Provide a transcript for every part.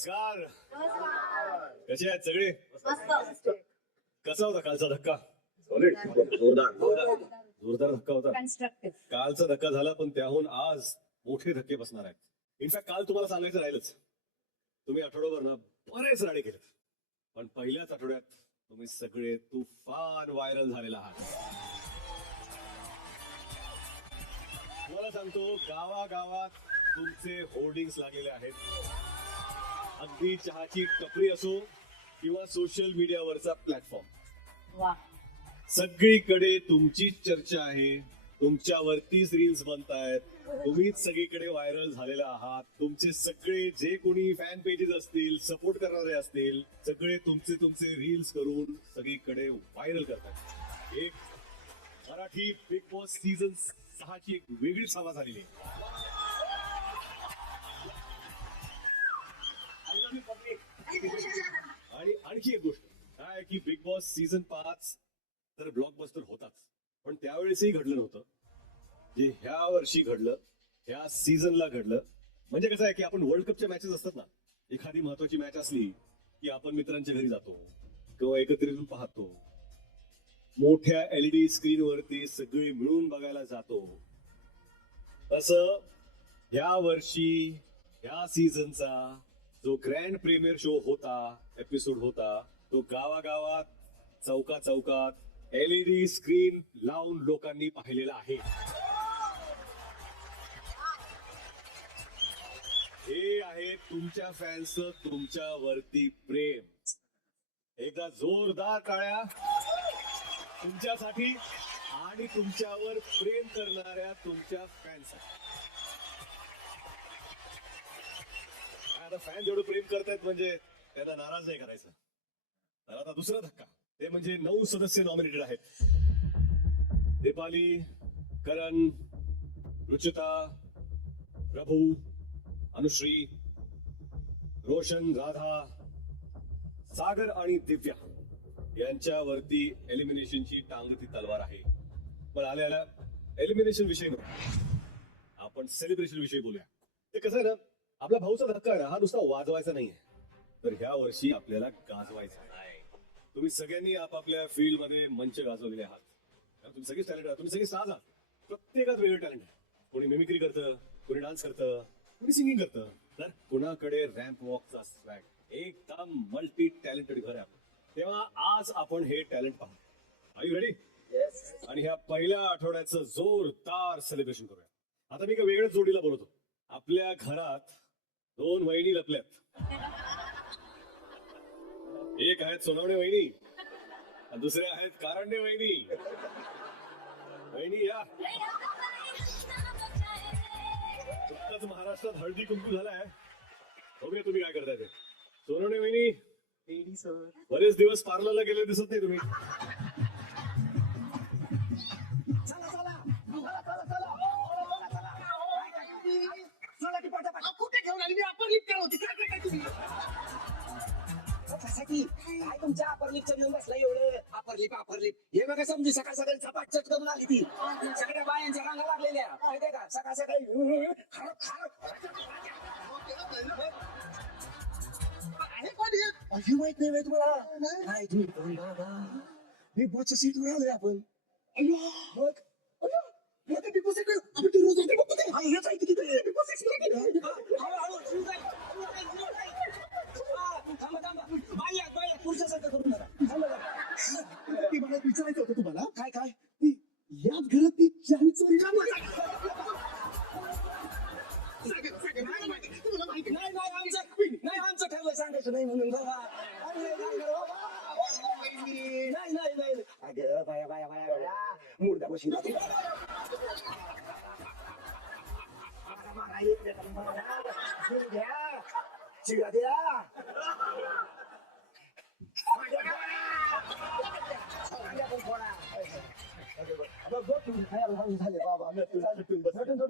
नमस्कार. कसे आहेत सगळे? कसा होता कालचा धक्का? जोरदार धक्का होता. कालचा धक्का झाला, पण त्याहून आज मोठे धक्के बसणार आहेत. इनफॅक्ट काल तुम्हाला सांगायचं राहिलंच, तुम्ही आठवड्याभर ना बरेच राडे केलेत, पण पहिल्याच आठवड्यात तुम्ही सगळे तुफान व्हायरल झालेला आहात. तुम्हाला सांगतो, गावागावात तुमचे होर्डिंग्स लागलेले आहेत. अगदी चहाची टपरी असो किंवा सोशल मीडियावरचा प्लॅटफॉर्म, सगळीकडे तुमचीच चर्चा आहे. तुमच्यावरतीच रील्स बनतायत. तुम्हीच सगळीकडे व्हायरल झालेला आहात. तुमचे सगळे जे कोणी फॅन पेजेस असतील, सपोर्ट करणारे असतील, सगळे तुमचे रील्स करून सगळीकडे व्हायरल करतात. एक मराठी बिग बॉस सीझन 6 ची एक वेगळीच हवा झालेली आहे. आणि आणखी एक गोष्ट काय की बिग बॉस सीझन 5 तर ब्लॉकबस्टर होताच, पण त्यावेळेसही घडलं नव्हतं जे ह्या वर्षी घडलं, ह्या सीझनला घडलं. म्हणजे कसं आहे की आपण वर्ल्ड कपच्या मॅचेस असतात ना, एखादी महत्वाची मॅच असली की आपण मित्रांच्या घरी जातो किंवा एकत्रित पाहतो, मोठ्या LED स्क्रीनवरती सगळे मिळून बघायला जातो. तसं ह्या वर्षी ह्या सीझनचा जो ग्रँड प्रीमियर शो होता, एपिसोड होता, तो गावागावात चौका चौकात LED स्क्रीन लावून लोकांनी पाहिलेला आहे. हे आहे तुमच्या फॅन्सचं तुमच्यावरती प्रेम. एकदा जोरदार टाळ्या तुमच्यासाठी आणि तुमच्यावर प्रेम करणाऱ्या तुमच्या फॅन्ससाठी. आता फॅन जेवढं प्रेम करतायत म्हणजे त्यांना नाराज नाही करायचं. तर आता दुसरा धक्का, ते म्हणजे 9 सदस्य नॉमिनेटेड आहेत. दीपाली, करण, रुचिता, प्रभू, अनुश्री, रोशन, राधा, सागर आणि दिव्या यांच्यावरती एलिमिनेशनची टांगती तलवार आहे. पण आल्या एलिमिनेशन विषयी नको, आपण सेलिब्रेशन विषयी बोलूया. ते कसं आहे ना, आपला भाऊचा धक्का आहे ना, हा नुसता वाजवायचा नाहीये, तर ह्या वर्षी आपल्याला गाजवायचा आहे. तुम्ही सगळ्यांनी आपापल्या फील्ड मध्ये मंच गाजवलेले आहात. तुम्ही सगळेच टॅलेंट आहात, तुम्ही सगळे साज आहात. प्रत्येकात वेगळं टॅलेंट आहे. कोणी मिमिक्री करतं, कोणी डान्स करतं, कोणी सिंगिंग करतं, तर कुणाकडे रॅम्प वॉकचा स्वॅग. एकदम मल्टी टॅलेंटेड घर आहे आपलं. तेव्हा आज आपण हे टॅलेंट पाहू. Are you ready? आणि ह्या पहिल्या आठवड्याचं जोरदार सेलिब्रेशन करूया. आता मी एका वेगळ्याच जोडीला बोलतो. आपल्या घरात 2 वहिनी लपल्यात. एक आहेत सोनवणे वहिनी, दुसऱ्या आहेत कारंडे वहिनी. वहिनी या. नुकताच महाराष्ट्रात हळदी कुंकू झालाय, बघूया तुम्ही काय करताय ते. सोनवणे वहिनी, बरेच दिवस पार्लरला गेले दिसत नाही तुम्ही. कुठे घेऊन आली? मी अपरलिप करत होती. काय करताय तुम्ही? काय तुमच्या अपरलिपचं घेऊन बसला एवढं? अपरलिप हे बघा, समजू सकाळ सकाळी झपाटचट करून आली ती. सगळ्या बायांच्या रांगा लागलेल्या माहितीये का? सकाळ सकाळी माहित नाही बाई तुम्हाला? काय तुम्ही बाबा, बिग बॉसच्या सीटवर आलोय आपण. मग बिग बॉस आपण ते रोज येते बघतो ते. हेच आहे तिथे बिग बॉस. बाई पुरुषासारखं करून ती मला विचारायचं होतं तुम्हाला. काय ती याच घरात ती चावी चोरीला नाही आमचं ठरलं सांगायचं नाही म्हणून बाबा. नाही अगं बाया मुर्दा बशी चिडा द्या.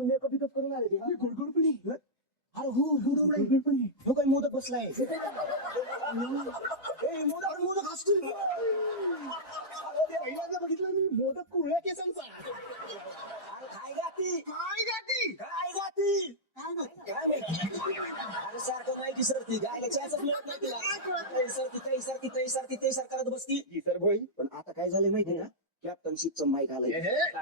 मेकअप बिकअप करून आले गुडगुडपणी. अरे हो काय मोदक बसलाय. मोदक असतो. बघितलं मी, मोदक कुळ्या केसांचा. काय गाती सारखं गायची सरती गायला चहाच मिळत नाही तिला तै सरती करत बसती ही तर भाई पण आता काय झालंय माहिती का कॅप्टनशिपचं माईक आलंय आता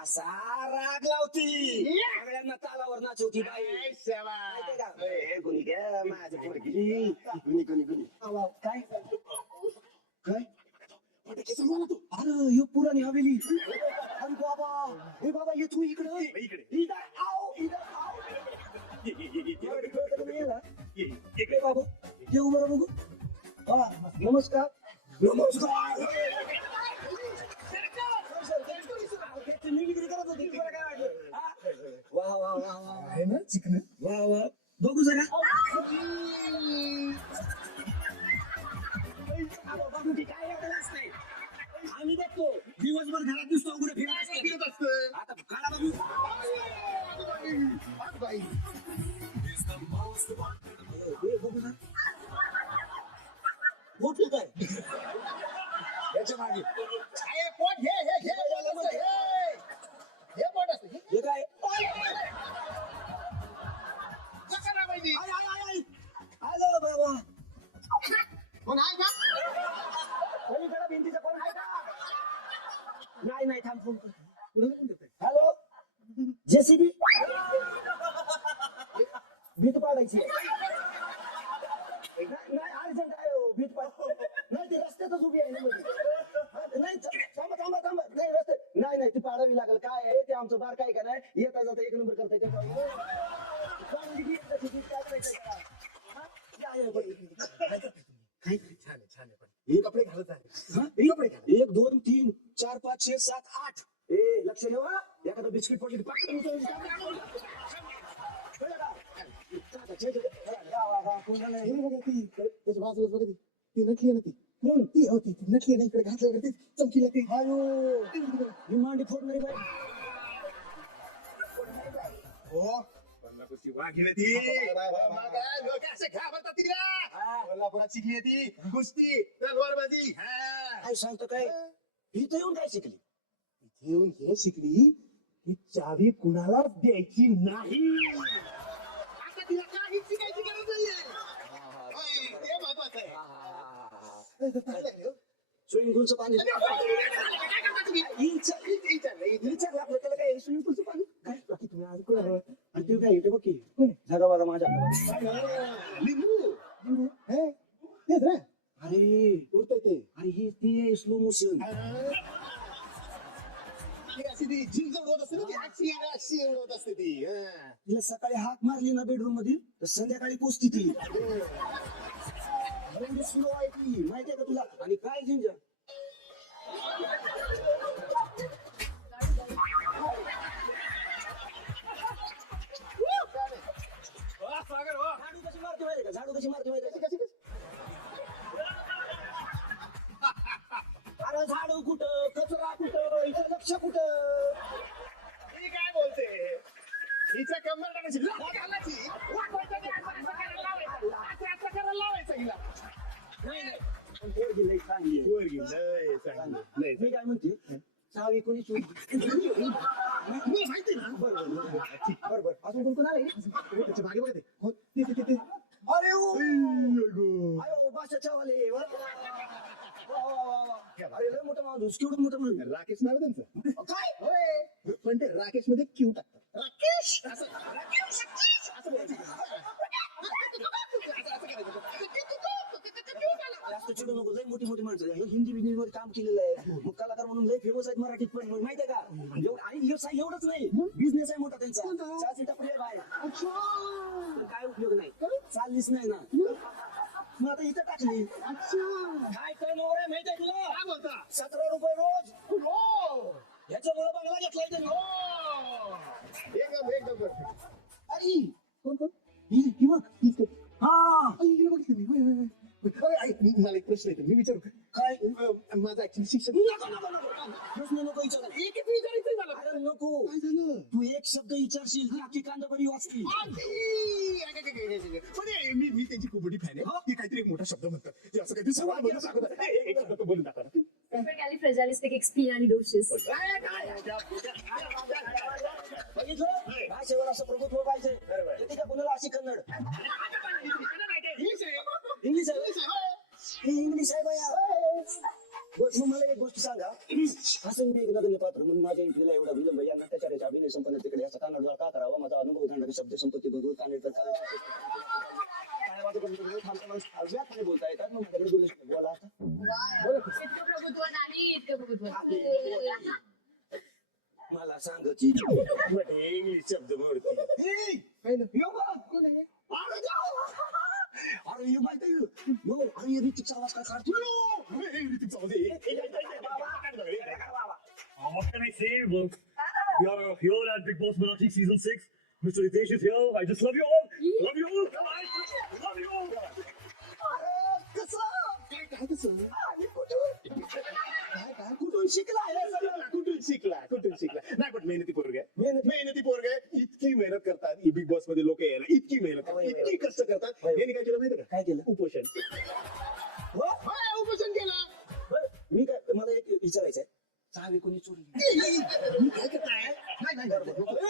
असा राग लावती सगळ्यांना तालावर नाचवती बाई माहितीये का? ए, कोणी घ्या माझी पोरगी कोणी काय काय फटाक्याचा मला तो अरे यो पुराणी हवेली अरे बाबा ये तू इकडं इधर आओ इकडे बाबू ये उभं राहा बघू हा नमस्कार मिमिक्री करत होती तुला काय वाटलं हा? वा आहे ना चिकन वा बघू जरा बाबू ती काय एवढं असतंय आम्ही बघतो दिवसभर घरात दिसतो कुठे फिरत असतं आता काढा बघू हे बघू ना मोठं काय याच्या मागे पोट हे पोट असते हे काय माहिती आलो बाबा पण आहे का पलीकडे भिंतीचं कोण आहे का नाही थांब फोन कर हॅलो जेसीबी भीत पाडायची नाही अर्जंट आहे हो, भीत पाड नाही ते रस्त्यातच उभी आहे ना मध्ये. नाही थांबा नाही रस्ते नाही ती पाडावी लागेल काय आहे ते आमचं बार काय का नाही येता जाता एक नंबर करता छान आहे पण हे कपडे घालत आहे 1 2 3 4 5 6 7 8 ए लक्ष ठेवा एखादं बिस्किट पडली त्याच्या बाजूला बघा ती नटली ना ती होती ती नटली ना इकडे घातल्यावर ती चमकीला ती ही मांडी फोडणारी बाई हो कुस्ती वाघिणी ती लोक असे घाबरतात तिला कोल्हापुरात शिकली ती कुस्ती तलवारबाजी काय सांगतो काय इथं येऊन काय शिकली इथे येऊन हे शिकली की चावी कुणाला द्यायची नाही आता तिला काहीच शिकायची गरज नाहीये हे महत्वाचं आहे स्विमिंग पूलचं पाणी विचारलं आपलं त्याला काय स्विमिंग पूलचं पाणी काय बाकी तुम्ही आज कुठं आणि तू काय येते बघ की जागा बघा माझ्या लिंबू हे तेच रे अरे उडतंय ते अरे ही ती स्लो मोशन अशी ती झिंजवड होत असते ना ती अशी उडवत असते ती तिला सकाळी हाक मारली ना बेडरूम मध्ये तर संध्याकाळी पोचती ती स्लो आहे ती माहितीये का तुला आणि काय झिंजा झाडू कशी मारते माहिती का अरे झाडू कुठं कचरा कुठं इथं लक्ष कुठं ही काय बोलते हिच्या कंबर टाकायची घालायची करायला लावायचं हिला नाही पण पोरगी लई चांगली आहे. मी काय म्हणते चावी कोणी माहिती ना बरोबर अजून कोण आले त्याच्या मागे बघा ते अरे अयो बाशाच्या वाले अरे लय मोठा माणूस केवढं मोठं माणूस राकेश नाव आहे त्यांचं काय होय पण ते राकेश मध्ये क्यू टाकतात राकेश असं बोलायचं. जास्त चिडू नको लय मोठी माणसं आहे. हिंदी बिंदी मध्ये काम केलेलं आहे मग कलाकार म्हणून लय फेमस आहेत मराठीत पण मग माहितीये का आणि व्यवसाय एवढंच नाही बिझनेस आहे मोठा त्यांचा चहाची टपरी आहे बाहेर पण काय उपयोग नाही चाललीच नाही ना मग आता इथं टाकली काय टर्नओव्हर आहे माहितीये तुला काय बोलता 17 रुपये रोज हो ह्याच्यामुळे बंगला घेतलाय त्यांनी एकदम अरे कोण ही बघ हा मला एक प्रश्न येतो मी विचारू काय माझं ऍक्च्युली शिक्षण प्रश्न नको विचार अरे नको काय झालं तू एक शब्द विचारशील ती अख्खी कांदाबरी वाचती मी त्यांची खूप मोठी फॅन आहे ती काहीतरी एक मोठा शब्द म्हणतात ते असं काहीतरी सवाल बोलून दाखवतात एक शब्द तो बोलून दाखवतात Supercalifragilisticexpialidocious. बघितलं भाषेवर असं प्रभुत्व पाहिजे येते का कुणाला अशी कन्नड इंग्लिश आहे ही इंग्लिश आहे बाया बस मग मला एक गोष्ट सांगा असं मी एक नगण्य पात्र म्हणून माझ्या इथलेला एवढा विलंब या नाट्याचार्याच्या अभिनय संपन्न तिकडे असा कानड का करावा माझा अनुभव जाणारी शब्द संपत्ती बघू कानेडकर काय माझं पण थांबता माणूस बोलता येतात मग माझ्याकडे बोला आता इतकं प्रभुत्व नाही इतकं प्रभुत्व नाही. मला सांगची इंग्लिश शब्द म्हणतो अरे हे माहिती आहे यो, अरे हे ऋतिकचा आवाज काय काढतो ऋतिकचा आवाज आहे. What can I say? Well, we are here at Big Boss Marathi Season 6. Mr. Ritesh is here. I just love you all. Love you all. Love you all. कुठून शिकला हे सगळं? कुठून शिकला नाही पण मेहनती पोरग आहे मेहनती पोरग आहे इतकी मेहनत करतात ही बिग बॉस मध्ये लोक यायला इतकी मेहनत करतात इतकी कष्ट करतात यांनी काय केलं माहिती का काय केलं उपोषण उपोषण केलं बरं, मी काय मला एक विचारायचंय चावी कोणी चोरली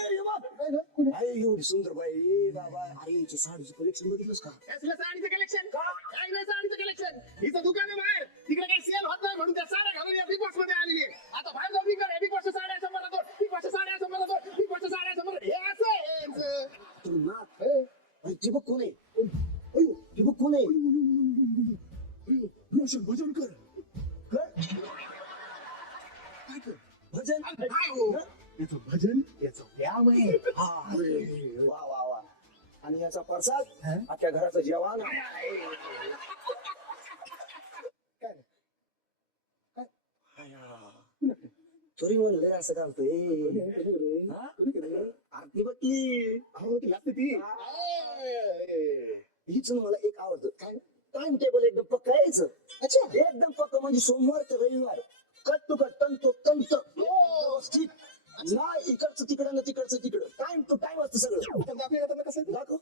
अरे एवढी सुंदर बाई बाबा अरे हिची साडीचं कलेक्शन बघितलंस का साडीचं कलेक्शन साडीचं कलेक्शन हिचं दुकान आहे बाहेर तिकडे काही सेल होत नाही म्हणून त्या साड्या घालून या बिग बॉक्स मध्ये आलेली आहे आता बाहेर जाऊन विकणार बिग बॉक्सच्या साड्या शंभर बिग बॉक्सच्या साड्या शंभर बिग बॉक्सच्या साड्या शंभर हे असं आहे यांचं. तू नाथ अरे ती बघ कोण आहे अयो ती बघ कोण आहे रोशन भजन कर भजन काय हो? याचं भजन याचं व्यायाम आहे हा अरे वा वा वा आणि याचा प्रसाद अख्ख्या घराचं जेवण चोरी म्हणलं असं करतोय आरती बघली लागते ती हीच मला एक आवडतं काय टाइम टेबल एकदम पक्का यायचं अच्छा एकदम पक्का म्हणजे सोमवार ते रविवार कट टू कट तंतो तंत व्यवस्थित ना इकडचं तिकडं ना तिकडचं तिकडं टाइम टू टाइम असतं सगळं कसं दाखव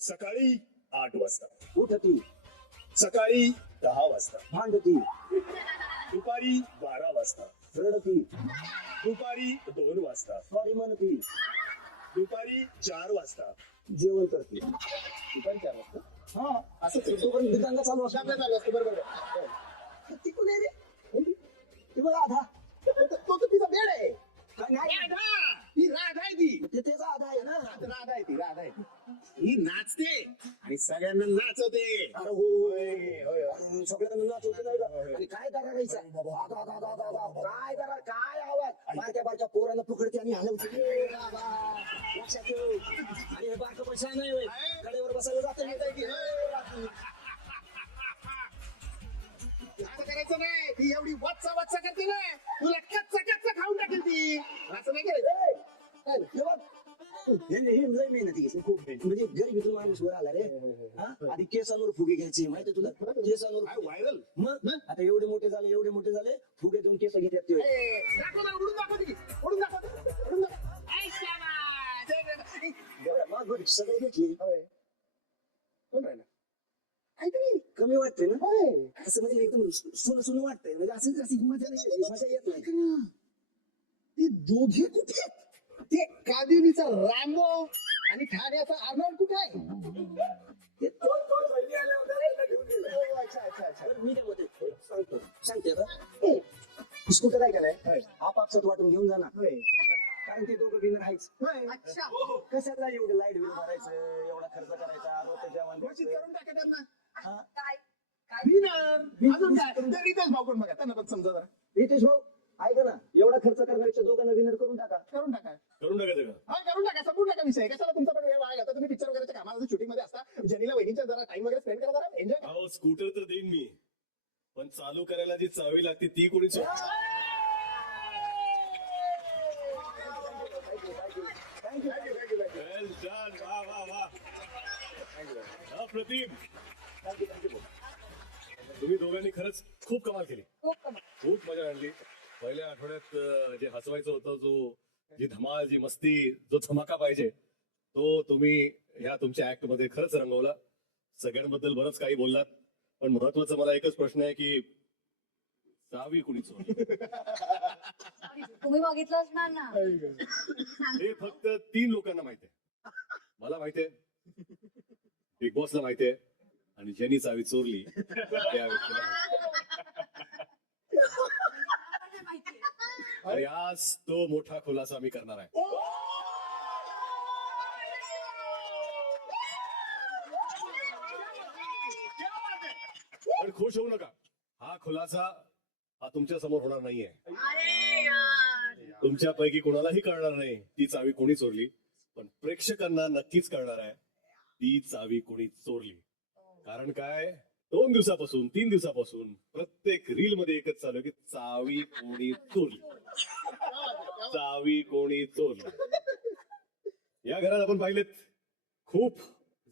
सकाळी 8 वाजता उठती सकाळी 10 वाजता भांडती दुपारी 12 वाजता रडती दुपारी 2 वाजता सॉरी म्हणती दुपारी 4 वाजता जेवण करते दुपारी 4 वाजता हा असं तोपर्यंत दुकानला चालू असतो आपल्या चालू असतं बरोबर ती कोण आहे रे ती बघा आधा तो तर तिचा बेड आहे काय नाही राधा ही राधा आहे ती ते त्याचा आधा आहे ना राधा आहे ती राधा आहे ती ही नाचते आणि सगळ्यांना नाचवते अरे हो सगळ्यांना नाचवते नाही का आणि काय दरा राहायचा काय दरा काय आवाज बारक्या बारक्या पोरांना पकडते आणि हलवते ए बाबा, लक्षात ठेव आणि हे बारकं पैसा नाही होय. कडेवर बसायला जातं असं करायचं नाही ती एवढी वच्चा वच्चा करते ना तुला कच्चा कच्चा खाऊन टाकेल ती असं नाही करायचं लय मेहनती घेतली खूप म्हणजे गरिबीतून माणूस वर आला रे हा? आधी केसांवर फुगे घ्यायचे माहिती तुला केसांवर फुगे. व्हायरल मग आता एवढे मोठे झाले फुगे देऊन केस घेतात ते दाखव ना उडून दाखव ती उडून दाखव उडून दाखव ऐ शाबास. बरं, मग बरं, सगळे घेतले कोण राहिला काहीतरी कमी वाटतंय ना असं म्हणजे एकदम सुन वाटतंय म्हणजे असं अशी मजा येत नाही ते दोघे कुठे आहेत? ते कादिनीचा रॅम्बो आणि ठाण्याचा आर्नॉल्ड कुठे आहे ते तोड बहिणी आल्या होत्या, घेऊन गेले. अच्छा अच्छा अच्छा बरं, मी काय म्हणते सांगते आता स्कूटर आहे का नाही आपापसात वाटून घेऊन जाणार कारण ते दोघं विनर आहेच अच्छा कशाला एवढं लाईट बिल भरायचं एवढा खर्च करायचा रोजचं जेवण घोषित द्यायचं. करून टाका त्यांना हा? काय काय विनर अजून काय ते रितेश भाऊ कोण बघा त्यांना पण समजा जरा रितेश भाऊ ऐका ना एवढा खर्च करण्यापेक्षा दोघांना विनर करून टाका करून टाका करून टाकायचं का हा करून टाका संपूर्ण टाका विषय कशाला तुमचा पण वेळ वाया घालता तुम्ही पिक्चर वगैरेच्या कामाला शूटिंग मध्ये असता जनीला वहिनीच्या जरा टाइम वगैरे स्पेंड करा जरा एन्जॉय अहो स्कूटर तर देईन मी पण चालू करायला जी चावी लागते ती कोणी Well done. वा वा वा अप्रतिम तुम्ही दोघांनी खरंच खूप कमाल केली खूप मजा आणली पहिल्या आठवड्यात जे हसवायचं होतं जी धमाल जी मस्ती जो धमाका पाहिजे तो तुम्ही ह्या तुमच्या ऍक्ट मध्ये खरंच रंगवला सगळ्यांबद्दल बरंच काही बोललात पण महत्वाचा मला एकच प्रश्न आहे की चावी कुणी चोरली तुम्ही बघितलं असणार ना. हे फक्त 3 लोकांना माहितीये. मला माहितीये, बिग बॉसला माहितीये, आणि ज्यांनी चावी चोरली त्या व्यक्तीला माहितीये. आणि आज तो मोठा खुलासा मी करणार आहे. पण खुश होऊ नका, हा खुलासा हा तुमच्या समोर होणार नाहीये. तुमच्यापैकी कोणालाही कळणार नाही ती चावी कोणी चोरली, पण प्रेक्षकांना नक्कीच कळणार आहे ती चावी कोणी चोरली. कारण काय, 2 दिवसापासून 3 दिवसापासून प्रत्येक रील मध्ये एकच चालू आहे की चावी कोणी चोरली, चावी कोणी चोरली. या घरात आपण पाहिलेत खूप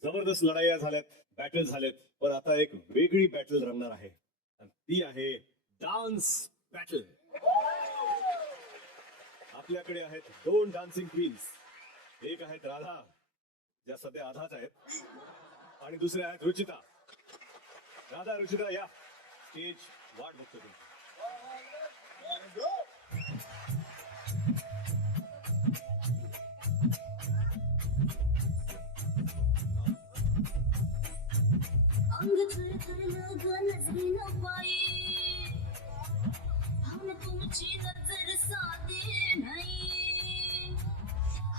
जबरदस्त लढाया झाल्यात, बॅटल झालेत, पण आता एक वेगळी बॅटल रंगणार आहे आणि ती आहे डान्स बॅटल. आपल्याकडे आहेत 2 डान्सिंग क्वीन्स. एक आहेत राधा, ज्या सध्या आधाच आहेत, आणि दुसऱ्या आहेत रुचिता. राधा, रुचिता या, स्टेज वाट बघतो तुमची. अंग थर थरलं ग नजरेनं बाई, भावना तुमची नजर साधी नाही.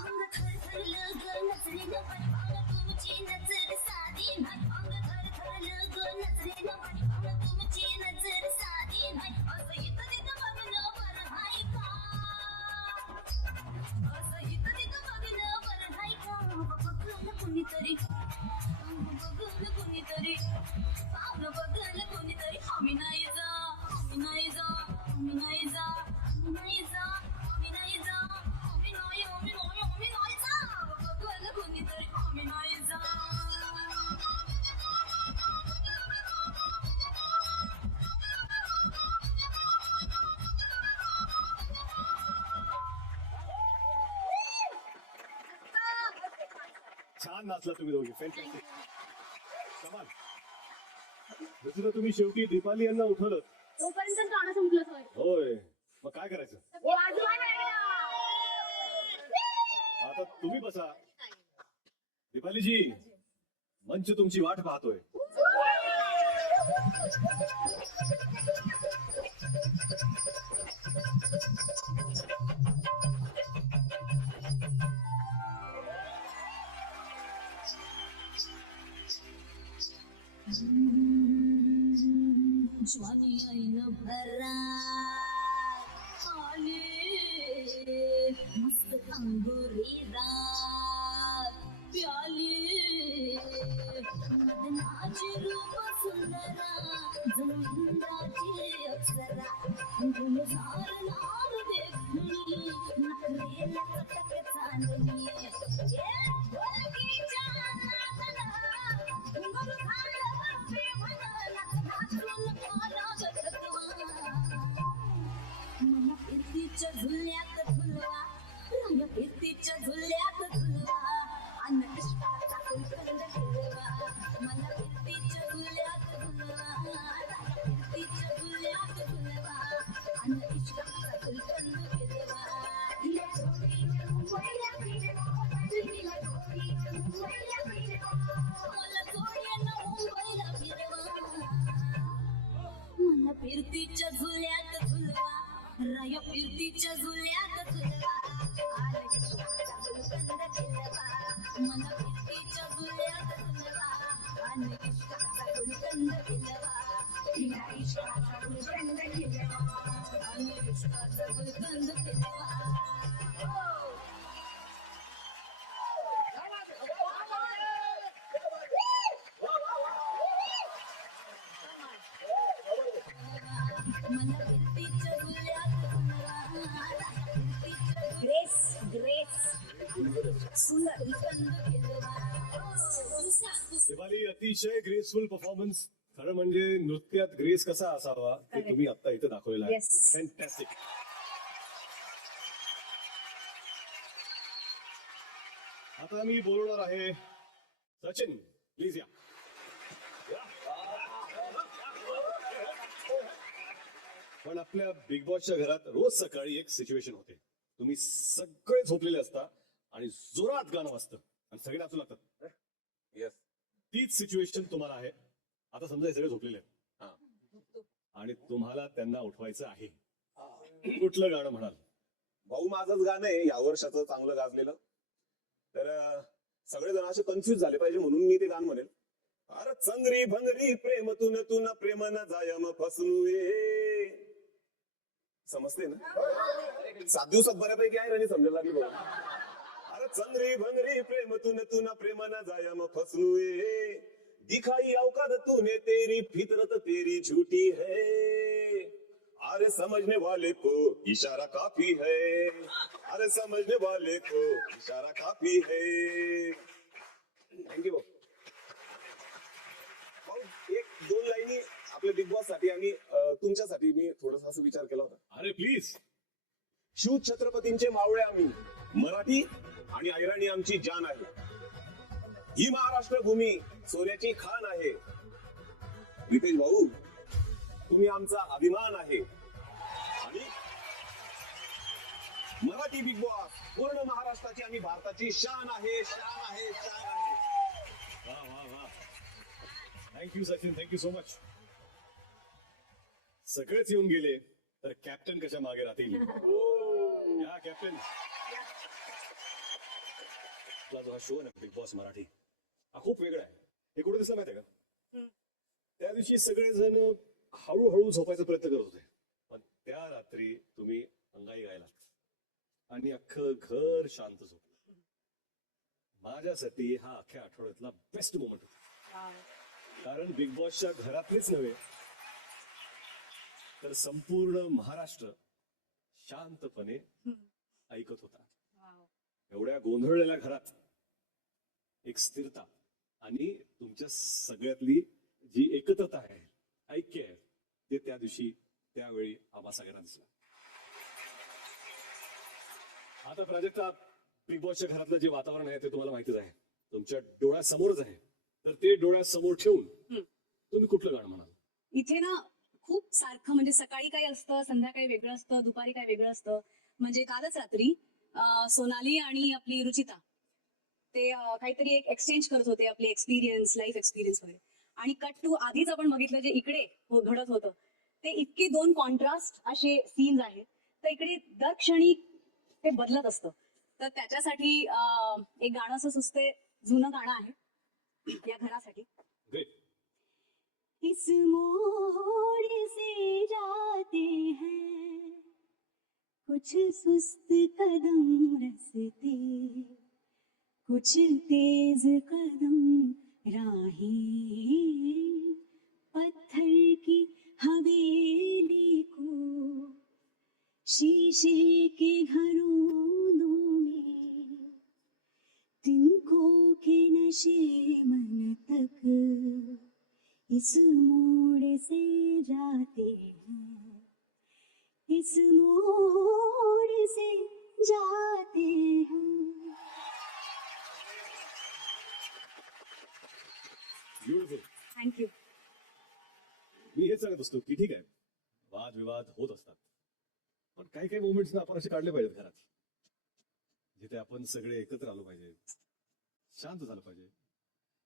अंग थर थरलं ग नजरेनं बाई, भावना तुमची नजर साधी नाही. अंग थर थरलं ग नजरेनं बाई, भावना तुमची नजर साधी नाही. असं इथं तिथं बघणं बरं नाही का, असं इथं तिथं बघणं बरं नाही का. बघलं कोणीतरी, बघलं कोणीतरी, पाहुणं बघलं कोणीतरी. आम्ही नाही जा, आम्ही नाही जा, आम्ही नाही जा, आम्ही नाही जा, आम्ही नाही जा, आम्ही नाही, आम्ही नाही, आम्ही नाही जा. बघलं कोणीतरी, आम्ही नाही जा. छान नाचला तुम्ही दोघे, फॅन्टॅस्टिक, कमाल. रुचिता, तुम्ही शेवटी दीपाली यांना उठवलं. तोपर्यंत गाणं संपलं होय. होय, मग काय करायचं वाजवा नाही. आता? तुम्ही बसा. दीपालीजी, मंच तुमची वाट पाहतोय. ज्वानी ऐन भरा आले, मस्त अंगुरी रात प्याले. मदनाची रूप सुंदरा, जणू इंद्राची अप्सरा. गुलजार लाल देखणी, नखरेला चटक चांदणी. ढोलकीच्या नादाला घुंगरू झालं प्रेमनं, नाचून मला गगतवा. मला फिरतीच्या झुल्यात झुलवा, राया फिरतीच्या झुल्यात झुलवा, अन इष्टाचा कुलकंद फिरवा. मला फिरतीच्या झुल्यात झुलवा, राया फिरतीच्या झुल्यात झुलवा, अन इष्टाचा कुलकंद फिरवा. हिला जोडीनं मुंबईला फिरवा, हिला जोडीनं मुंबईला फिरवा, मला जोडीनं मुंबईला फिरवा. मला फिरतीच्या झुल्यात झुलवा, राया फिरतीच्या झुल्यात झुलवा, आला इष्टाचा गुलकंद फिरवा. मला फिरतीच्या झुल्यात झुलवा, आणि इष्टाचा गुलकंद फिरवा. हिला इष्टाचा गुलकंद फिरवा, आणि इष्टाचा गुलकंद फिरवा. मला फिरतीच्या झुल्यात झुलवा, ग्रेस ग्रेस सुंदर गुलकंद फिरवा. दीपाली, अतिशय ग्रेसफुल परफॉर्मन्स. खरं म्हणजे नृत्यात ग्रेस कसा असावा ते तुम्ही आता इथे दाखवलेलं आहे. फॅन्टॅस्टिक. आता मी बोलणार आहे सचिन, प्लीज या. पण आपल्या बिग बॉसच्या घरात रोज सकाळी एक सिच्युएशन होते. तुम्ही सगळे झोपलेले असता आणि जोरात गाणं वाजतं आणि सगळे नाचू लागतात. येस. तीच सिच्युएशन तुम्हाला आहे. आता समजा हे सगळे झोपलेले आहेत आणि तुम्हाला त्यांना उठवायचं आहे. कुठलं गाणं म्हणाल? भाऊ माझंच गाणं आहे या वर्षाचं चांगलं गाजलेलं. तर सगळेजण असे कन्फ्युज झाले पाहिजे म्हणून मी ते गाणं म्हणेल. अरे चंद्री भंगरी प्रेम तुन तुन प्रेम न जायम फसनुये. समजते ना? 7 दिवसात बऱ्यापैकी आहे आणि समजायला लागली भाऊ. अरे चंद्री भंगरी प्रेम तुन प्रेम न जायम फसनुये. दिखाई औकात तूने तेरी फितरत तेरी झूठी है. अरे समझने वाले को इशारा काफी है. अरे समझने वाले को इशारा काफी है. थँक्यू भाऊ. भाऊ, 1-2 लाईनी आपल्या बिग बॉस साठी आणि तुमच्यासाठी मी थोडासा असं विचार केला होता. अरे प्लीज. शिव छत्रपतींचे मावळे आम्ही, मराठी आणि ऐराणी आमची जान आहे. ही महाराष्ट्र भूमी सोन्याची खान आहे. रितेश भाऊ, तुम्ही आमचा अभिमान आहे. आणि मराठी बिग बॉस पूर्ण महाराष्ट्राची आणि भारताची शान आहे, शान आहे, शान आहे. वा वा वा. Thank you Sachin, thank you so much. सगळेच येऊन गेले तर कॅप्टन कशा मागे राहतील? या कॅप्टन. आपला जो हा शो आहे ना बिग बॉस मराठी, हा खूप वेगळा आहे. हे कुठे दिसलं माहितीये का? त्या दिवशी सगळेजण हळूहळू झोपायचा प्रयत्न करत होते, पण त्या रात्री तुम्ही अंगाई गायलात आणि अख्खं घर शांत झोपलं. माझ्यासाठी हा अख्ख्या आठवड्यातला बेस्ट मोमेंट होता. कारण बिग बॉसच्या घरातलेच नव्हे तर संपूर्ण महाराष्ट्र शांतपणे ऐकत होता. एवढ्या गोंधळलेल्या घरात एक स्थिरता आणि तुमच्या सगळ्यातली जी एकत्रता आहे, ऐक्य आहे, ते त्या दिवशी त्यावेळी आम्हा सगळ्यांना दिसलं. आता प्राजक्ता, बिग बॉसच्या घरातलं जे वातावरण आहे ते तुम्हाला माहितीच आहे, तुमच्या डोळ्यासमोरच आहे. तर ते डोळ्यासमोर ठेवून तुम्ही कुठलं गाणं म्हणाल? इथे ना खूप सारखं, म्हणजे सकाळी काय असतं, संध्याकाळी वेगळं असतं, दुपारी काय वेगळं असतं. म्हणजे कालच रात्री सोनाली आणि आपली रुचिता ते काहीतरी एक एक्सचेंज करत होते, आपले एक्सपिरियन्स, लाईफ एक्सपिरियन्स वगैरे. आणि कट टू आधीच आपण बघितलं जे इकडे घडत होतं, ते इतके 2 कॉन्ट्रास्ट असे सीन्स आहेत. तर इकडे दर क्षणी ते बदलत असतं. तर त्याच्यासाठी एक गाणं असं सुचते, जुनं गाणं आहे या घरासाठी. Great. इस मोड़ से जाते हैं कुछ सुस्त कदम रसते, कुछ तेज कदम राहें, पत्थर की हवेली को शीशे के घरों में, तिनकों के नशे मन तक इस मोड़ से जाते हैं, इस मोड़ से जाते हैं. ब्युटिफुल. थँक्यू. मी हेच सांगत असतो की ठीक आहे, वादविवाद होत असतात, पण काही काही मोमेंट्स ना आपण असे काढले पाहिजेत घरात, जिथे आपण सगळे एकत्र आलो पाहिजे, शांत झालं पाहिजे.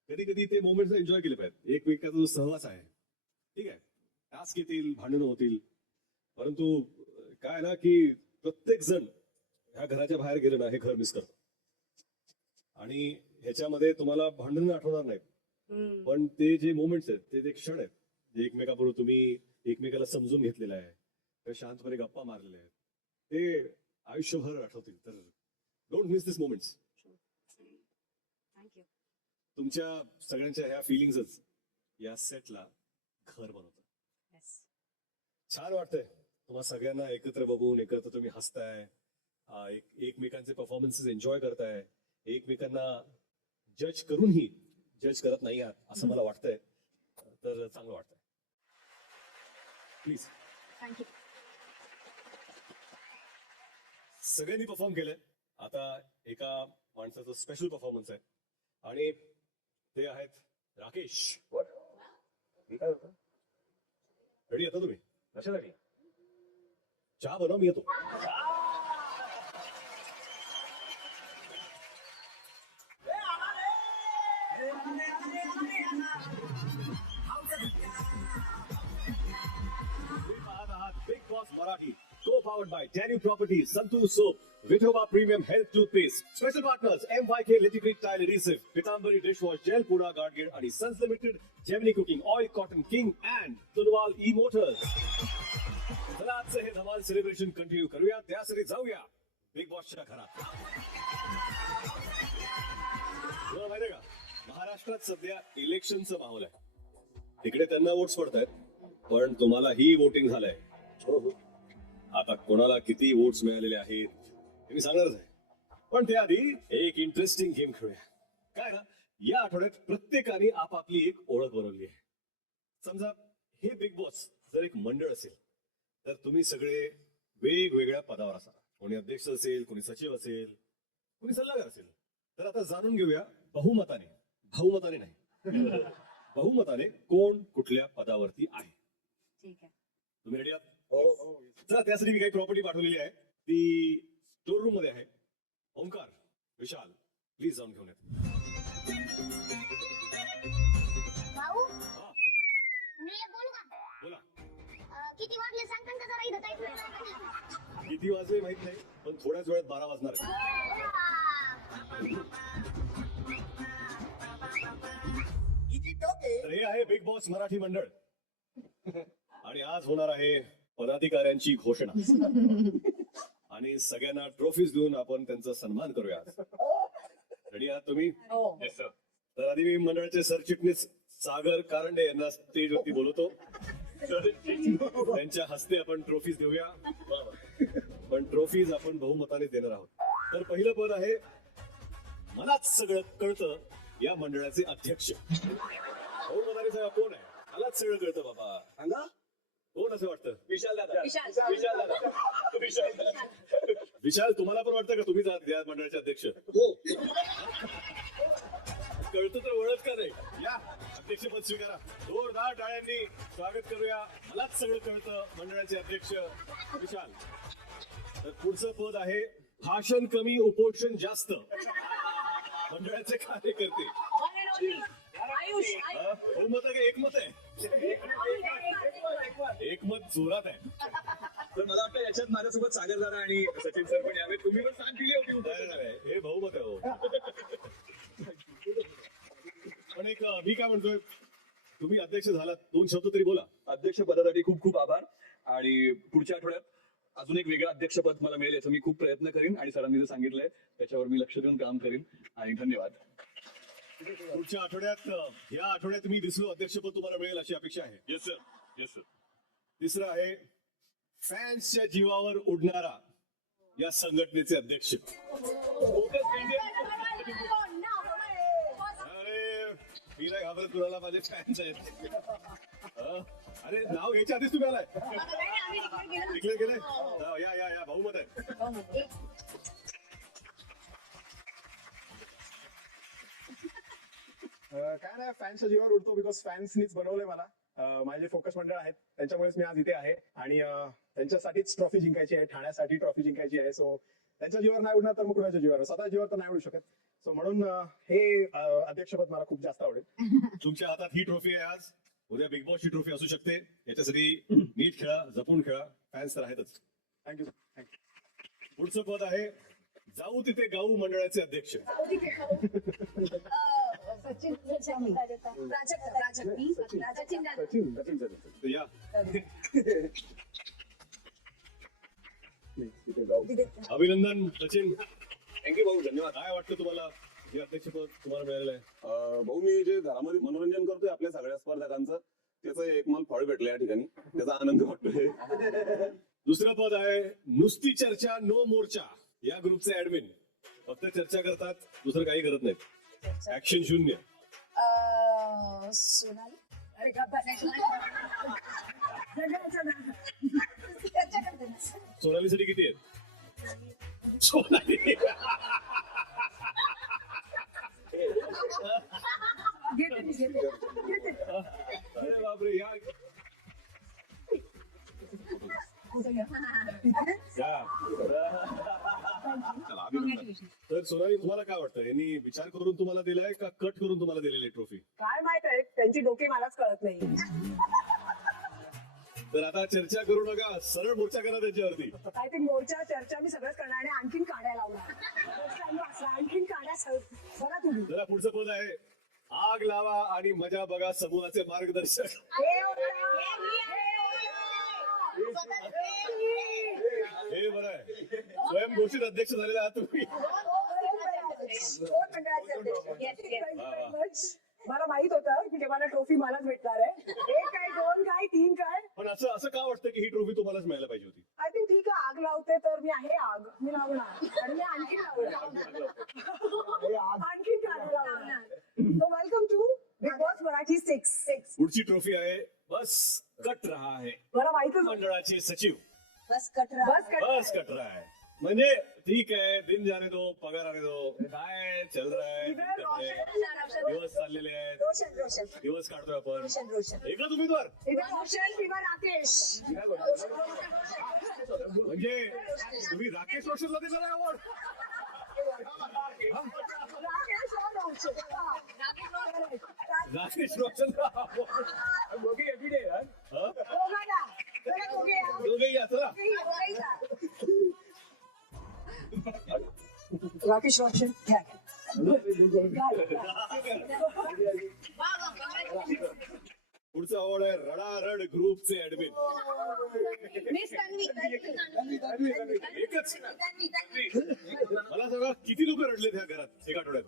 कधी कधी ते मोमेंट्स एन्जॉय केले पाहिजेत. एकमेकाचा जो सहवास आहे, ठीक आहे, टास्क येतील, भांडणं होतील, परंतु काय ना की प्रत्येक जण ह्या घराच्या बाहेर गेलं ना हे घर मिस करतं. आणि ह्याच्यामध्ये तुम्हाला भांडणं आठवणार नाहीत, पण ते जे मोमेंट्स आहेत, ते क्षण आहेत, जे एकमेकाबरोबर तुम्ही एकमेकाला समजून घेतलेलं आहे, ते शांतपणे गप्पा मारलेल्या आहेत, ते आयुष्यभर आठवतील. तर don't miss this moments. Thank you. तुमच्या सगळ्यांच्या ह्या फिलिंग्सच या सेटला घर बनवतं. छान वाटतंय तुम्हा सगळ्यांना एकत्र बघून, एकत्र तुम्ही हसताय, एकमेकांचे परफॉर्मन्सेस एन्जॉय करताय, एकमेकांना जज करूनही जज करत नाही आहात असं मला वाटतंय. तर चांगलं वाटतंय. प्लीज. थँक्यू. सगळ्यांनी परफॉर्म केलंय. आता एका माणसाचं स्पेशल परफॉर्मन्स आहे आणि ते आहेत राकेश. मी काय होतं? रेडी आता तुम्ही? कशासाठी? चहा बनव, मी येतो. Big Boss Marathi, co-powered by Daniel Properties, Santoor Soap, Vithoba Premium Health Toothpaste. Special partners MYK Litigate Tile Adhesive, Pitambari Dishwash Gel, Puna Guardgear आणि Sons Limited, Gemini Cooking Oil, Cotton King and Tunwal E-Motors. चला आजचं हे धमाल celebration continue करूया, त्यासाठी जाऊया big बॉसच्या घरात. तुला माहितीये का, महाराष्ट्रात सध्या इलेक्शनचं माहोल आहे. तिकडे त्यांना वोट्स पडतायत, पण तुम्हालाही वोटिंग झालंय. आता कोणाला किती वोट्स मिळालेले आहेत हे मी सांगणारच आहे, पण त्याआधी एक इंटरेस्टिंग गेम खेळूया. काय ना, या आठवड्यात प्रत्येकाने आपापली एक ओळख बनवली आहे. समजा हे बिग बॉस जर एक मंडळ असेल, तर तुम्ही सगळे वेगवेगळ्या पदावर असाल. कोणी अध्यक्ष असेल, कोणी सचिव असेल, कोणी सल्लागार असेल. तर आता जाणून घेऊया बहुमताने नाही बहुमताने कोण कुठल्या पदावरती आहे. ठीक आहे. तुम्ही रेडी आहात? चला, त्यासाठी मी काही प्रॉपर्टी पाठवलेली आहे, ती स्टोर रूम मध्ये आहे. ओंकार, विशाल, प्लीज जाऊन घेऊन येत. भाऊ हा, मी एक बोलू का? बोला. किती वाजले सांगता का जरा इथं टाईप किती वाजले माहित नाही, पण थोड्याच वेळात 12 वाजणार आहे. तर हे आहे बिग बॉस मराठी मंडळ आणि आज होणार आहे पदाधिकाऱ्यांची घोषणा आणि सगळ्यांना ट्रॉफीज देऊन आपण त्यांचा सन्मान करूया. रेडी आहात तुम्ही? हो. तर आधी मी मंडळाचे सरचिटणीस सागर कारंडे यांना स्टेजवरती बोलवतो. त्यांच्या हस्ते आपण ट्रॉफीज देऊया, पण ट्रॉफीज आपण बहुमताने देणार आहोत. तर पहिलं पद आहे मलाच सगळं कळतं या मंडळाचे अध्यक्ष. बहुमताने सांगा कोण आहे? मलाच सगळं कळतं बाबा, सांगा कोण असं वाटतं? विशाल दादा. विशाल. विशाल दादा. विशाल, तुम्हाला पण वाटतं का तुम्हीच आहात या मंडळाचे अध्यक्ष? हो. कळतं तर ओळख का नाही? या अध्यक्षपद स्वीकारा. जोरदार टाळ्यांनी स्वागत करूया. मलाच सगळं कळतं मंडळाचे अध्यक्ष विशाल. तर पुढचं पद आहे भाषण कमी उपोषण जास्त मंडळाचे कार्यकर्ते. आयुष. बहुमत आहे का एकमत आहे? एकमत जोरात आहे. तर मला वाटतं याच्यात माझ्यासोबत सागर दादा आणि सचिन सर पण यावेत. तुम्ही पण साथ दिली होती नाही, नाही, नाही, हे बहुमत आहे. हो, पण एक मी काय म्हणतोय, तुम्ही अध्यक्ष झालात, 2 शब्द तरी बोला. अध्यक्ष पदासाठी खूप खूप आभार आणि पुढच्या आठवड्यात अजून एक वेगळं अध्यक्षपद मला मिळेल याचा मी खूप प्रयत्न करीन आणि सरांनी जे सांगितलंय त्याच्यावर मी लक्ष देऊन काम करीन आणि धन्यवाद. पुढच्या आठवड्यात या आठवड्यात मी दिसलो अध्यक्षपद तुम्हाला मिळेल अशी अपेक्षा आहे. Yes sir. Yes sir. तिसरं आहे फॅन्सच्या जीवावर उडणारा या संघटनेचे अध्यक्ष. अरे मी नाही घाबरत कुणाला, माझे फॅन्स आहेत. अरे नाव घ्यायच्या आधीच तुम्ही आलाय. डिक्लेअर केलंय. या या या बहुमत आहे. काय नाही, फॅन्सच्या जीवावर उडतो बिकॉज फॅन्सनीच बनवलंय मला. माझे फोकस मंडळ आहेत, त्यांच्यामुळेच मी आज इथे आहे आणि त्यांच्यासाठीच ट्रॉफी जिंकायची आहे, ठाण्यासाठी ट्रॉफी जिंकायची आहे. सो त्यांच्या जीवावर नाही उडणार तर मग कुणाच्या जीवावर? स्वतः जीवावर तर नाही उडू शकत. सो म्हणून हे अध्यक्षपद मला खूप जास्त आवडेल. तुमच्या हातात ही ट्रॉफी आहे आज, उद्या बिग बॉसची ट्रॉफी असू शकते. याच्यासाठी नीट खेळा, जपून खेळा. फॅन्स तर आहेतच. Thank you thank you. पुढचं पद आहे जाऊ तिथे गाऊ मंडळाचे अध्यक्ष. सचिन तर या अभिनंदन सचिन. थँक्यू भाऊ, धन्यवाद. काय वाटतं तुम्हाला हे अध्यक्षपद तुम्हाला मिळालेलं आहे? भाऊ, मी जे घरामध्ये मनोरंजन करतोय आपल्या सगळ्या स्पर्धकांचं, त्याचं एक मला फळ भेटलं या ठिकाणी, त्याचा आनंद वाटतोय. दुसरं पद आहे नुसती चर्चा नो मोर्चा या ग्रुपचे ऍडमिन. फक्त चर्चा करतात, दुसरं काही करत नाहीत. ऍक्शन शून्य. सोनाली. सोनालीसाठी किती आहेत? सोनाली अरे बापरे. या चला, अभिनंदन. तर सोनाली तुम्हाला काय वाटतं यांनी विचार करून तुम्हाला दिलाय का कट करून तुम्हाला दिलेली ट्रॉफी? काय माहित आहे त्यांची डोके मलाच कळत नाही. तर आता चर्चा करू नका, सरळ मोर्चा करा त्याच्यावरती. काय ते मोर्चा चर्चा मी सगळंच करणार आणि आणखीन काढ्या लावणार. आणखीन काढ्या बघा तुम्ही. जरा पुढचं पद आहे, आग लावा आणि मजा बघा समूहाचे मार्गदर्शक. हे बरं आहे, स्वयं घोषित अध्यक्ष झालेले आहात तुम्ही. मला माहित होतं की मला ट्रॉफी मलाच भेटणार आहे. एक काय, दोन काय, तीन काय. पण असं का वाटतं की ही ट्रॉफी तुम्हालाच मिळायला पाहिजे होती? आय थिंक ठीक आहे, आग लावते तर मी आहे आग, मी लावणार आणि मी आणखीन लावणार. आणखीन काय लावणार. So welcome to Bigg Boss Marathi 6. पुढची ट्रॉफी आहे बस कट रहा है. मला माहितच मंडळाचे सचिव बस कटरा. बस कट रहा है म्हणजे ठीक आहे, दिन जाने दो, पगार आने दो, काय चल रहा है, दिन कट रहे हैं. दिवस चाललेले आहेत, रोशन दिवस काढतोय आपण. रोशन एकच उमेदवार इथे रोशन किंवा राकेश. म्हणजे तुम्ही राकेश रोशनला दिला नाही अवॉर्ड? राकेश और रोशन. राकेश रोशनला award. हा? दोघांना. चला दोघे या. दोघेही या, चला. राकेश रोशन घ्या. पुढचा अवॉर्ड आहे रडारड ग्रुपचे ऍडमिन. मिस तन्वी. एकच. मला सांगा किती लोक रडले त्या घरात एका आठवड्यात?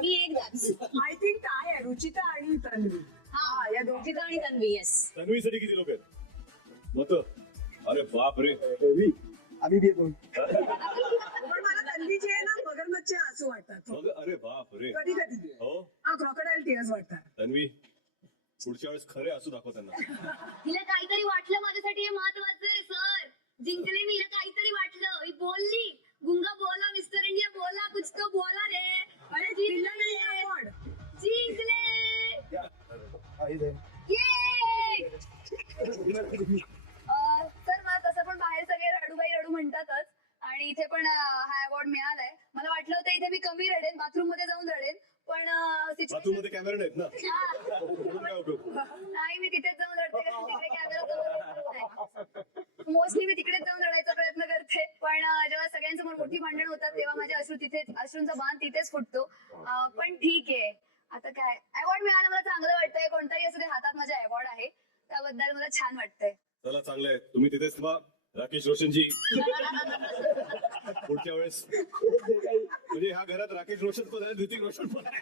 मी एकदाच. आय थिंक काय आहे, रुचिता आणि तन्वी. हा, या दोघी रुचिता आणि तन्वी. येस. तन्वीसाठी किती लोक आहेत मत? अरे बाप रे. पण मला तन्वीचे आहे ना मगरमच्छचे आसू वाटतात मग अरे बाप रे. कधी कधी. हो हा, क्रॉकोडाईल टीअर्स वाटतात. तन्वी, पुढच्या वेळेस खरे असू दाखव त्यांना. हिला काहीतरी वाटलं माझ्यासाठी, हे महत्वाचं आहे सर. जिंकले मी, हिला काहीतरी वाटलं. ही बोलली, गुंगा बोला, मिस्टर इंडिया बोला, कुछ तो बोला रे. अरे दिला नाही award. जिंकले. सर मला तसं पण बाहेर सगळे रडूबाई रडू म्हणतातच आणि इथे पण हा अवॉर्ड मिळालाय. मला वाटलं होतं इथे मी कमी रडेन, बाथरूम मध्ये जाऊन रडेन, पण बाथरूम मध्ये कॅमेरा नाहीत ना, म्हणून काय उपयोग? नाही, मी तिथेच जाऊन रडते कारण तिकडे कॅमेरा मोस्टली मी तिकडेच जाऊन रडायचा प्रयत्न करते. पण जेव्हा सगळ्यांसमोर मोठी भांडण होतात तेव्हा माझे अश्रूंचा बांध तिथेच फुटतो. पण ठीक आहे, आता काय अवॉर्ड मिळाला मला चांगलं वाटतंय. कोणताही असं ते हातात माझ्या अवॉर्ड आहे त्याबद्दल मला छान वाटतंय. चला चांगलं आहे, तुम्ही तिथेच थांबा. राकेश रोशनजी पुढच्या वेळेस म्हणजे ह्या घरात राकेश रोशन पण आहे, ऋतिक रोशन पण आहे.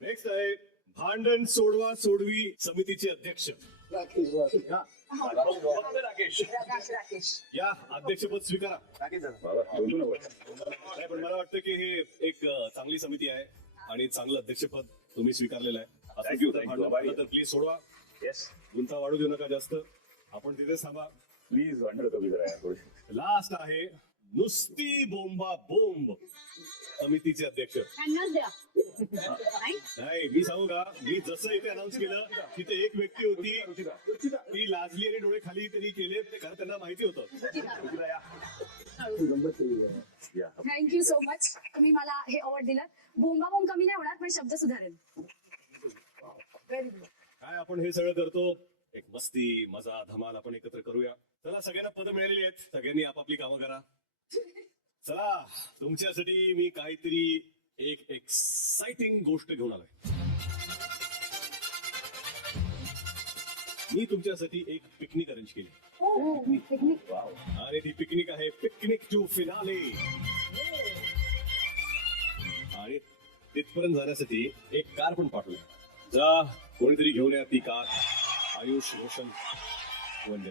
नेक्स्ट आहे भांडण सोडवा सोडवी समितीचे अध्यक्ष. राकेश. या अध्यक्षपद स्वीकारा. नाही, पण मला वाटतं की हे एक चांगली समिती आहे आणि चांगलं अध्यक्षपद तुम्ही स्वीकारलेलं आहे. तर प्लीज सोडवा. गुंता वाढू देऊ नका जास्त. आपण तिथेच थांबा प्लीज. लास्ट आहे नुसती बोंबा बोंब समितीचे अध्यक्ष. त्यांनाच द्या. नाही, मी सांगू का, मी जसं इथे अनाऊन्स केलं तिथे एक व्यक्ती होती, ती लाजली आणि डोळे खाली त्यांनी केले, कारण त्यांना माहिती होतं. थँक्यू सो मच, तुम्ही मला हे अवॉर्ड दिलं. बोंबा बोंब कमी नाही होणार, पण शब्द सुधारेल. काय आपण हे सगळं करतो, एक मस्ती मजा धमाल आपण एकत्र करूया. चला, सगळ्यांना पद मिळालेली आहेत, सगळ्यांनी आपापली कामं करा. चला, तुमच्यासाठी मी काहीतरी एक एक्साइटिंग गोष्ट घेऊन आलोय. मी तुमच्यासाठी एक पिकनिक अरेंज केली आणि ती पिकनिक आहे पिकनिक टू फिनाले. आणि तिथपर्यंत जाण्यासाठी एक कार पण पाठवली. जा, कोणीतरी घेऊन या ती कार. आयुष रोशन वंदे.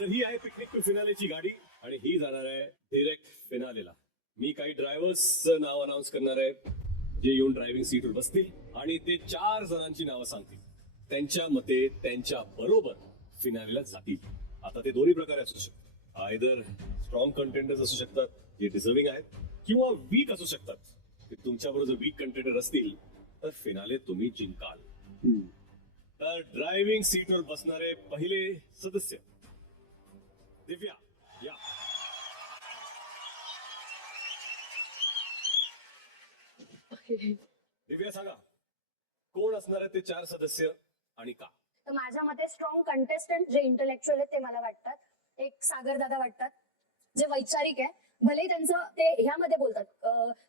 तर ही आहे पिकनिक टू फिनालेची गाडी आणि ही जाणार आहे डिरेक्ट फिनालेला. मी काही ड्रायव्हर्सचं नाव अनाऊन्स करणार आहे जे येऊन ड्रायव्हिंग सीटवर बसतील आणि ते 4 जणांची नावं सांगतील. त्यांच्या मते त्यांच्या बरोबर फिनालेला जातील. आता ते दोन्ही प्रकारे असू शकतात. आयदर स्ट्रॉंग कंटेंडर्स असू शकतात जे डिझर्विंग आहेत, किंवा वीक असू शकतात. तुमच्याबरोबर जर वीक कंटेंडर असतील तर फिनाले तुम्ही जिंकाल. तर ड्रायव्हिंग सीटवर बसणारे पहिले सदस्य दिव्या या. दिव्या सांगा कोण असणार आहे ते 4 सदस्य आणि का? तर माझ्या मते स्ट्रॉंग कंटेस्टंट जे इंटेलेक्च्युअल आहेत ते मला वाटतात. एक सागर दादा वाटतात जे वैचारिक आहे. भलेही त्यांचं ते ह्यामध्ये बोलतात,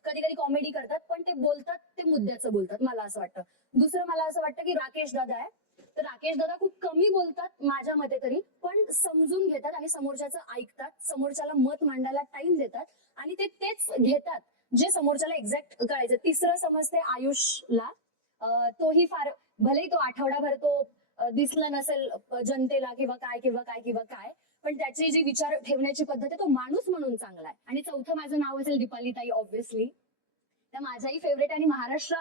कधी कधी कॉमेडी करतात, पण ते बोलतात ते मुद्द्याचं बोलतात, मला असं वाटतं. दुसरं मला असं वाटतं की राकेश दादा आहे. तर राकेश दादा खूप कमी बोलतात माझ्या मते तरी, पण समजून घेतात आणि समोरच्याचं ऐकतात, समोरच्याला मत मांडायला टाइम देतात आणि ते तेच घेतात जे समोरच्याला एक्झॅक्ट कळायचं. तिसरं समजते आयुषला. तोही फार भलेही तो आठवडाभर तो दिसला नसेल जनतेला किंवा काय, पण त्याचे जे विचार ठेवण्याची पद्धत आहे तो माणूस म्हणून चांगला आहे. आणि चौथं माझं नाव असेल दीपाली ताई ऑब्व्हियसली. त्या माझ्याही फेवरेट आणि महाराष्ट्र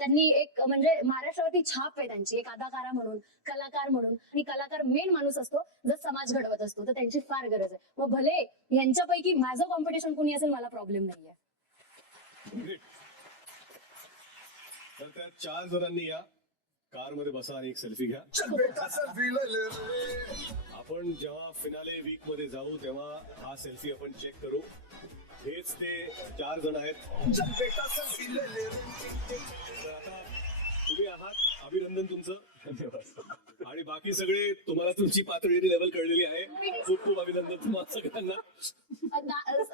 त्यांनी एक म्हणजे महाराष्ट्रावरती छाप आहे त्यांची एक अदाकारा म्हणून, कलाकार म्हणून. आणि कलाकार मेन माणूस असतो जर समाज घडवत असतो, तर त्यांची फार गरज आहे. मग भले यांच्यापैकी माझं कॉम्पिटिशन कोणी असेल मला प्रॉब्लेम नाहीये. Great. तर त्या 4 जणांनी या कार मध्ये बसा आणि एक सेल्फी घ्या. आपण जेव्हा फिनाले वीक मध्ये जाऊ तेव्हा हा सेल्फी आपण चेक करू. हेच ते 4 जण आहेत. तर आता तुम्ही आहात, अभिनंदन तुमचं. धन्यवाद. आणि बाकी सगळे तुम्हाला तुमची पातळी लेवल कळलेली आहे. खूप खूप अभिनंदन तुम्हाला सगळ्यांना.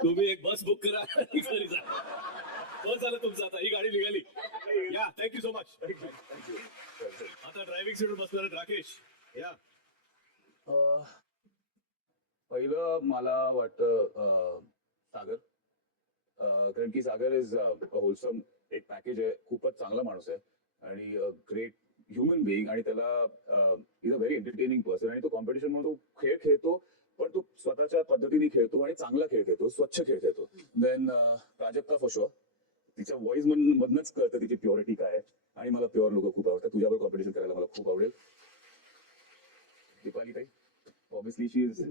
तुम्ही एक बस बुक करा आणि घरी जा. बस झालं तुमचं, आता ही गाडी निघाली. या, थँक्यू सो मच. आता ड्रायव्हिंग सीटवर बसणार आहेत राकेश या. पहिलं मला वाटतं सागर, कारण की सागर इज होलसम एक पॅकेज आहे. खूपच चांगला माणूस आहे आणि ग्रेट ह्युमन बिईंग. आणि त्याला is a very entertaining person. आणि तो कॉम्पिटिशन म्हणून तो खेळ खेळतो, पण तो स्वतःच्या पद्धतीने खेळतो आणि चांगला खेळ खेळतो, स्वच्छ खेळ खेळतो. देन प्राजक्ता फॉर शुअर, तिच्या व्हॉइस मधनच कळतं तिची प्युरिटी काय आहे. आणि मला प्युअर लोक खूप आवडतात. तुझ्यावर कॉम्पिटिशन करायला मला खूप आवडेल. दीपाली ताई obviously she is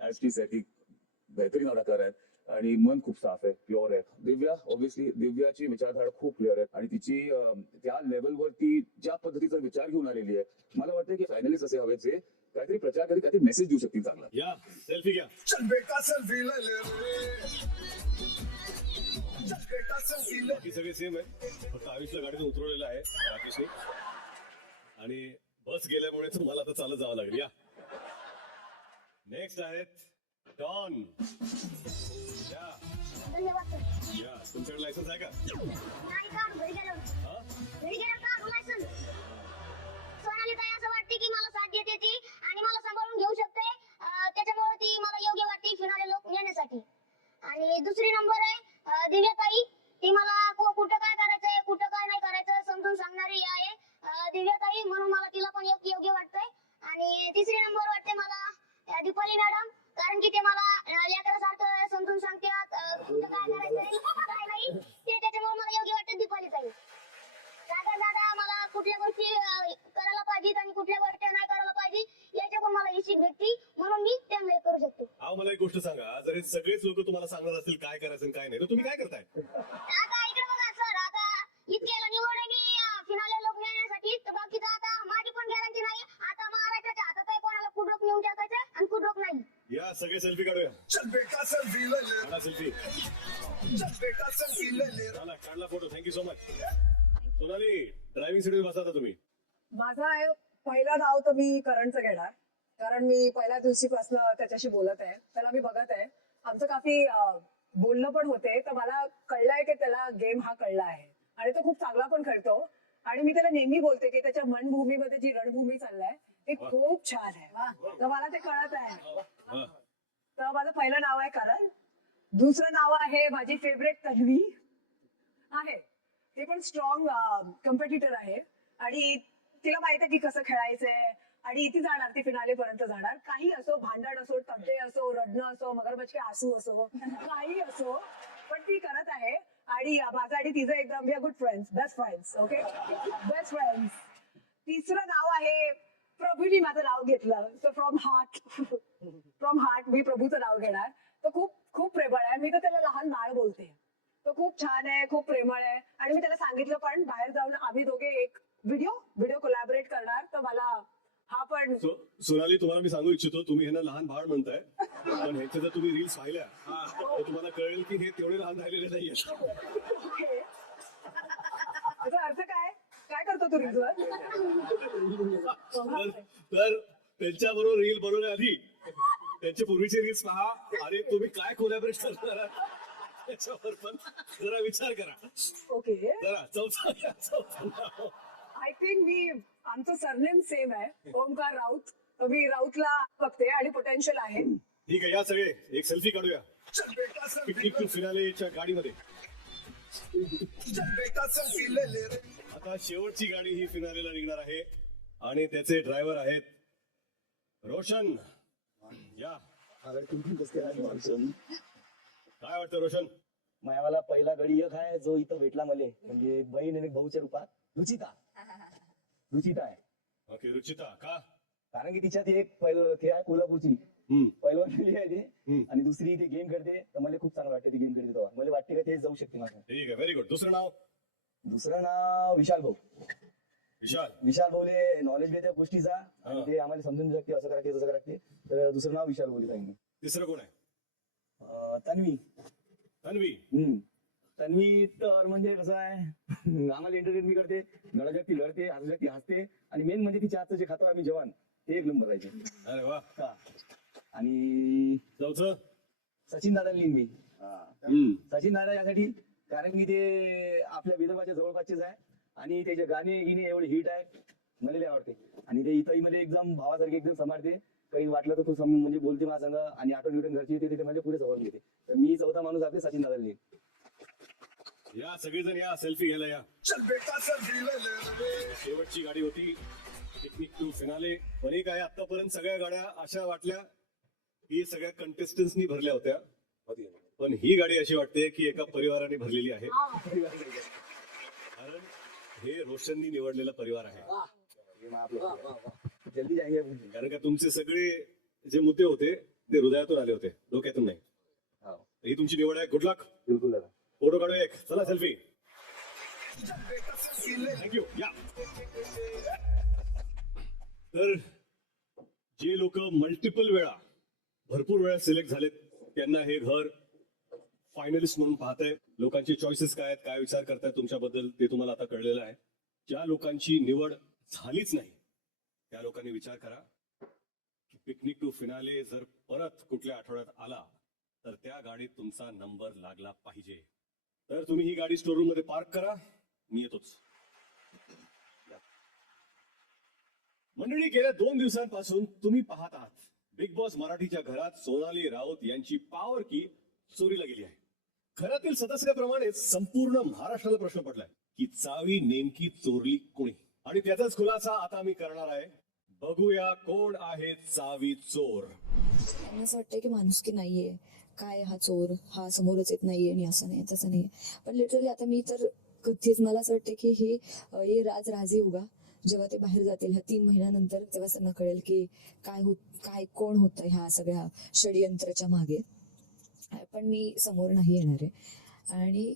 as T set, बेहतरीन अदाकार आहेत आणि मन खूप साफ आहे, प्युअर आहे. दिव्या ऑब्व्हियसली, दिव्याची विचारधारा खूप क्लिअर आहे आणि तिची त्या लेवलवरती ज्या पद्धतीचा विचार घेऊन आलेली आहे. मला वाटतं की फायनलिस्ट असे हवेत जे काहीतरी प्रचार कधी काहीतरी मेसेज देऊ शकतील चांगला. या सेल्फी घ्या. बाकी सगळे सेम आहे, फक्त आयुषला गाडीतून उतरवलेलं आहे राकेशने. आणि बस गेल्यामुळे तुम्हाला आता चालत जावं लागेल. या नेक्स्ट आहेत डॉन. या या, तुमच्याकडे लायसन्स आहे का? हा? सोनाली ताई असं वाटते की मला साथ देते ती आणि मला सांभाळून घेऊ शकते, त्याच्यामुळे ती मला योग्य वाटते फिनाले लोक नेण्यासाठी. आणि दुसरी नंबर आहे दिव्या ताई. ती मला कुठं काय करायचंय कुठं काय नाही करायचं समजून सांगणारी आहे दिव्या ताई, म्हणून मला तिला पण योग्य वाटतंय. आणि तिसरी नंबर वाटते मला दीपाली मॅडम, कारण की ते मला लेकरासारखं समजून सांगतात कुठं काय करायचंय काय नाही ते, त्याच्यामुळे मला योग्य वाटतं दीपाली ताई. दादा मला कुठल्या गोष्टी करायला पाहिजेत आणि कुठल्या गोष्टी नाही करायला पाहिजे याच्याकडून मला ही शिक भेटती, म्हणून मी त्यांना करू शकतो. अहो मला एक गोष्ट सांगा, जर हे सगळेच लोक तुम्हाला सांगणार असतील काय करायचं आणि काय नाही, तर तुम्ही काय करताय? आता इकडे बघा सर, आता इतक्याला निवड आहे मी फिनाले लोक नेण्यासाठी, तर बाकीचं आता माझी पण गॅरंटी नाही. आता महाराष्ट्राच्या हातात आहे कोणाला कुठं नेऊन टाकायचं आणि कुठं नाही. या सगळे सेल्फी काढूया. काढा सेल्फी. काढला photo. Thank you so much. Sonali driving सीटवर बसा आता तुम्ही. माझा आहे पहिलं नाव तर मी करणचं घेणार, कारण मी पहिल्या दिवशीपासून त्याच्याशी बोलत आहे, त्याला मी बघत आहे. आमचं काफी बोलणं पण होते, तर मला कळलंय की त्याला गेम हा कळला आहे आणि तो खूप चांगला पण खेळतो. आणि मी त्याला नेहमी बोलते की त्याच्या मनभूमीमध्ये जी रणभूमी चाललाय ती खूप छान आहे. तर मला ते कळत आहे. तर माझं पहिलं नाव आहे करण. दुसरं नाव आहे माझी फेवरेट तन्वी आहे. ती पण स्ट्रॉंग कॉम्पिटिटर आहे आणि तिला माहित आहे की कसं खेळायचंय आणि ती जाणार, ती फिनाले पर्यंत जाणार. काही असो, भांडण असो, तड्डे असो, रडणं असो, मगरमच्छ के आसू असो, काही असो, पण ती करत आहे. आणि माझं आणि तिचं एकदम we are good friends, best friends. Okay, best friends. तिसरं नाव आहे प्रभूनी माझं नाव घेतलं, सो फ्रॉम हार्ट मी प्रभूचं नाव घेणार. तो खूप खूप प्रेमळ आहे. मी तर त्याला लहान बाळ बोलते. खूप छान आहे, खूप प्रेमळ आहे आणि मी त्याला सांगितलं पण बाहेर जाऊन आम्ही दोघे एक व्हिडिओ कोलॅबरेट करणार, तर मला हा पण सोनाली, तुम्हाला मी सांगू इच्छितो, तुम्ही ह्यांना लहान बाळ म्हणताय, पण ह्याच्या जर तुम्ही रील्स पाहिल्या तर तुम्हाला कळेल की हे तेवढे लहान राहिलेले नाहीये. त्याचा अर्थ काय करतो तू रील्सवर? तर त्यांच्याबरोबर रील बनवण्याआधी त्यांचे पूर्वीचे रील्स पहा आणि तुम्ही काय कोलॅबरेट करणार आहात त्याच्यावर पण जरा विचार करा. ओके, जरा चौथा नाव. आय थिंक आमचं सरनेम सेम आहे, ओमकार राऊत. तर मी राऊतला बघते आणि पोटेन्शियल आहे. ठीक आहे, या सगळे एक सेल्फी काढूया पिकनिक टू फिनालेच्या गाडीमध्ये. आता शेवटची गाडी ही फिनालेला निघणार आहे आणि त्याचे ड्रायव्हर आहेत रोशन. या, काय वाटतं रोशन? मला पहिला गडी एक आहे जो इथं भेटला मला, म्हणजे बहीण आणि भाऊच्या रूपात रुचिता आहे. ओके, रुचिता का? कारण की तिच्यात एक ते आहे कोल्हापूरची पहिलवान मुली आहे ती, आणि दुसरी ती गेम खेळते, तर मला खूप चांगलं वाटतं ती गेम खेळते तेव्हा. मला वाटते का ते जाऊ शकते माझं. ठीक आहे, व्हेरी गुड. दुसरं नाव विशाल भाऊ. विशाल भाऊले नॉलेज देते त्या गोष्टीचा आणि ते आम्हाला समजून शकते असं करायचे तसं करायचे. तर दुसरं नाव विशाल भाऊले सांगितलं. तिसरं कोण आहे? तन्वी. तन्वी तर म्हणजे कसं आहे, आम्हाला एंटरटेनमेंट करते, लढत ती लढते, हसू ती हसते, आणि मेन म्हणजे तिच्या हातचं जे खातो आम्ही जेवण ते एक नंबर राहायचे. अरे वा. आणि चौथं सचिन दादा लिहिन मी. सचिन दादा यासाठी कारण की ते आपल्या विदर्भाच्या जवळपासचेच आहे आणि त्याचे गाणे गिणे एवढे हिट आहे, मला लय आवडते. आणि ते इथंही मध्ये एकदम भावासारखे एकदम सांभाळते, काही वाटलं तर तू म्हणजे बोलते माझ्या संग, आणि आठवण बिटून घरची येते तिथे म्हणजे पुढे सवरून घेते. तर मी चौथा माणूस आपले सचिन दादा लिहिन. या सगळेजण या, सेल्फी घ्यायला या. शेवटची गाडी होती पिकनिक टू फिनाले. पण एक आहे, आतापर्यंत सगळ्या गाड्या अशा वाटल्या की सगळ्या कंटेस्टंट्सनी भरल्या होत्या, पण ही गाडी अशी वाटते की एका परिवाराने भरलेली आहे. कारण हे रोशननी निवडलेला परिवार आहे. जल्दी जाएंगे. कारण का तुमचे सगळे जे मुद्दे होते ते हृदयातून आले होते, डोक्यातून नाही. ही तुमची निवड आहे. गुड लक. बिलकुल. फोटो काढू एक. चला सेल्फी. थँक्यू. या. तर जे लोक मल्टिपल वेळा भरपूर वेळा सिलेक्ट झालेत त्यांना हे घर फायनलिस्ट म्हणून पाहताय. लोकांचे चॉईसेस काय आहेत, काय विचार करतायत तुमच्याबद्दल ते तुम्हाला आता कळलेलं आहे. ज्या लोकांची निवड झालीच नाही त्या लोकांनी विचार करा की पिकनिक टू फिनाले जर परत कुठल्या आठवड्यात आला तर त्या गाडीत तुमचा नंबर लागला पाहिजे. तर तुम्ही ही गाडी स्टोर रूम मध्ये पार्क करा, मी येतोच. मंडळी, गेल्या 2 दिवसांपासून तुम्ही पाहत आहात बिग बॉस मराठीच्या घरात सोनाली राऊत यांची पॉवर की चोरीला गेली आहे. घरातील सदस्याप्रमाणेच संपूर्ण महाराष्ट्राला प्रश्न पडलाय की चावी नेमकी चोरली कोणी, आणि त्याचाच खुलासा आता मी करणार आहे. बघूया कोण आहे चावी चोर. त्यांना असं वाटतंय की माणुसकी नाहीये, काय हा चोर, हा समोरच येत नाहीये आणि असं नाही तसं नाही. पण लिटरली आता मी तर कधीच, मला असं वाटतं की हे राज राजे होगा, जेव्हा ते बाहेर जातील ह्या 3 महिन्यानंतर, तेव्हा त्यांना कळेल की काय कोण होतं ह्या सगळ्या षडयंत्राच्या मागे. पण मी समोर नाही येणार आहे. आणि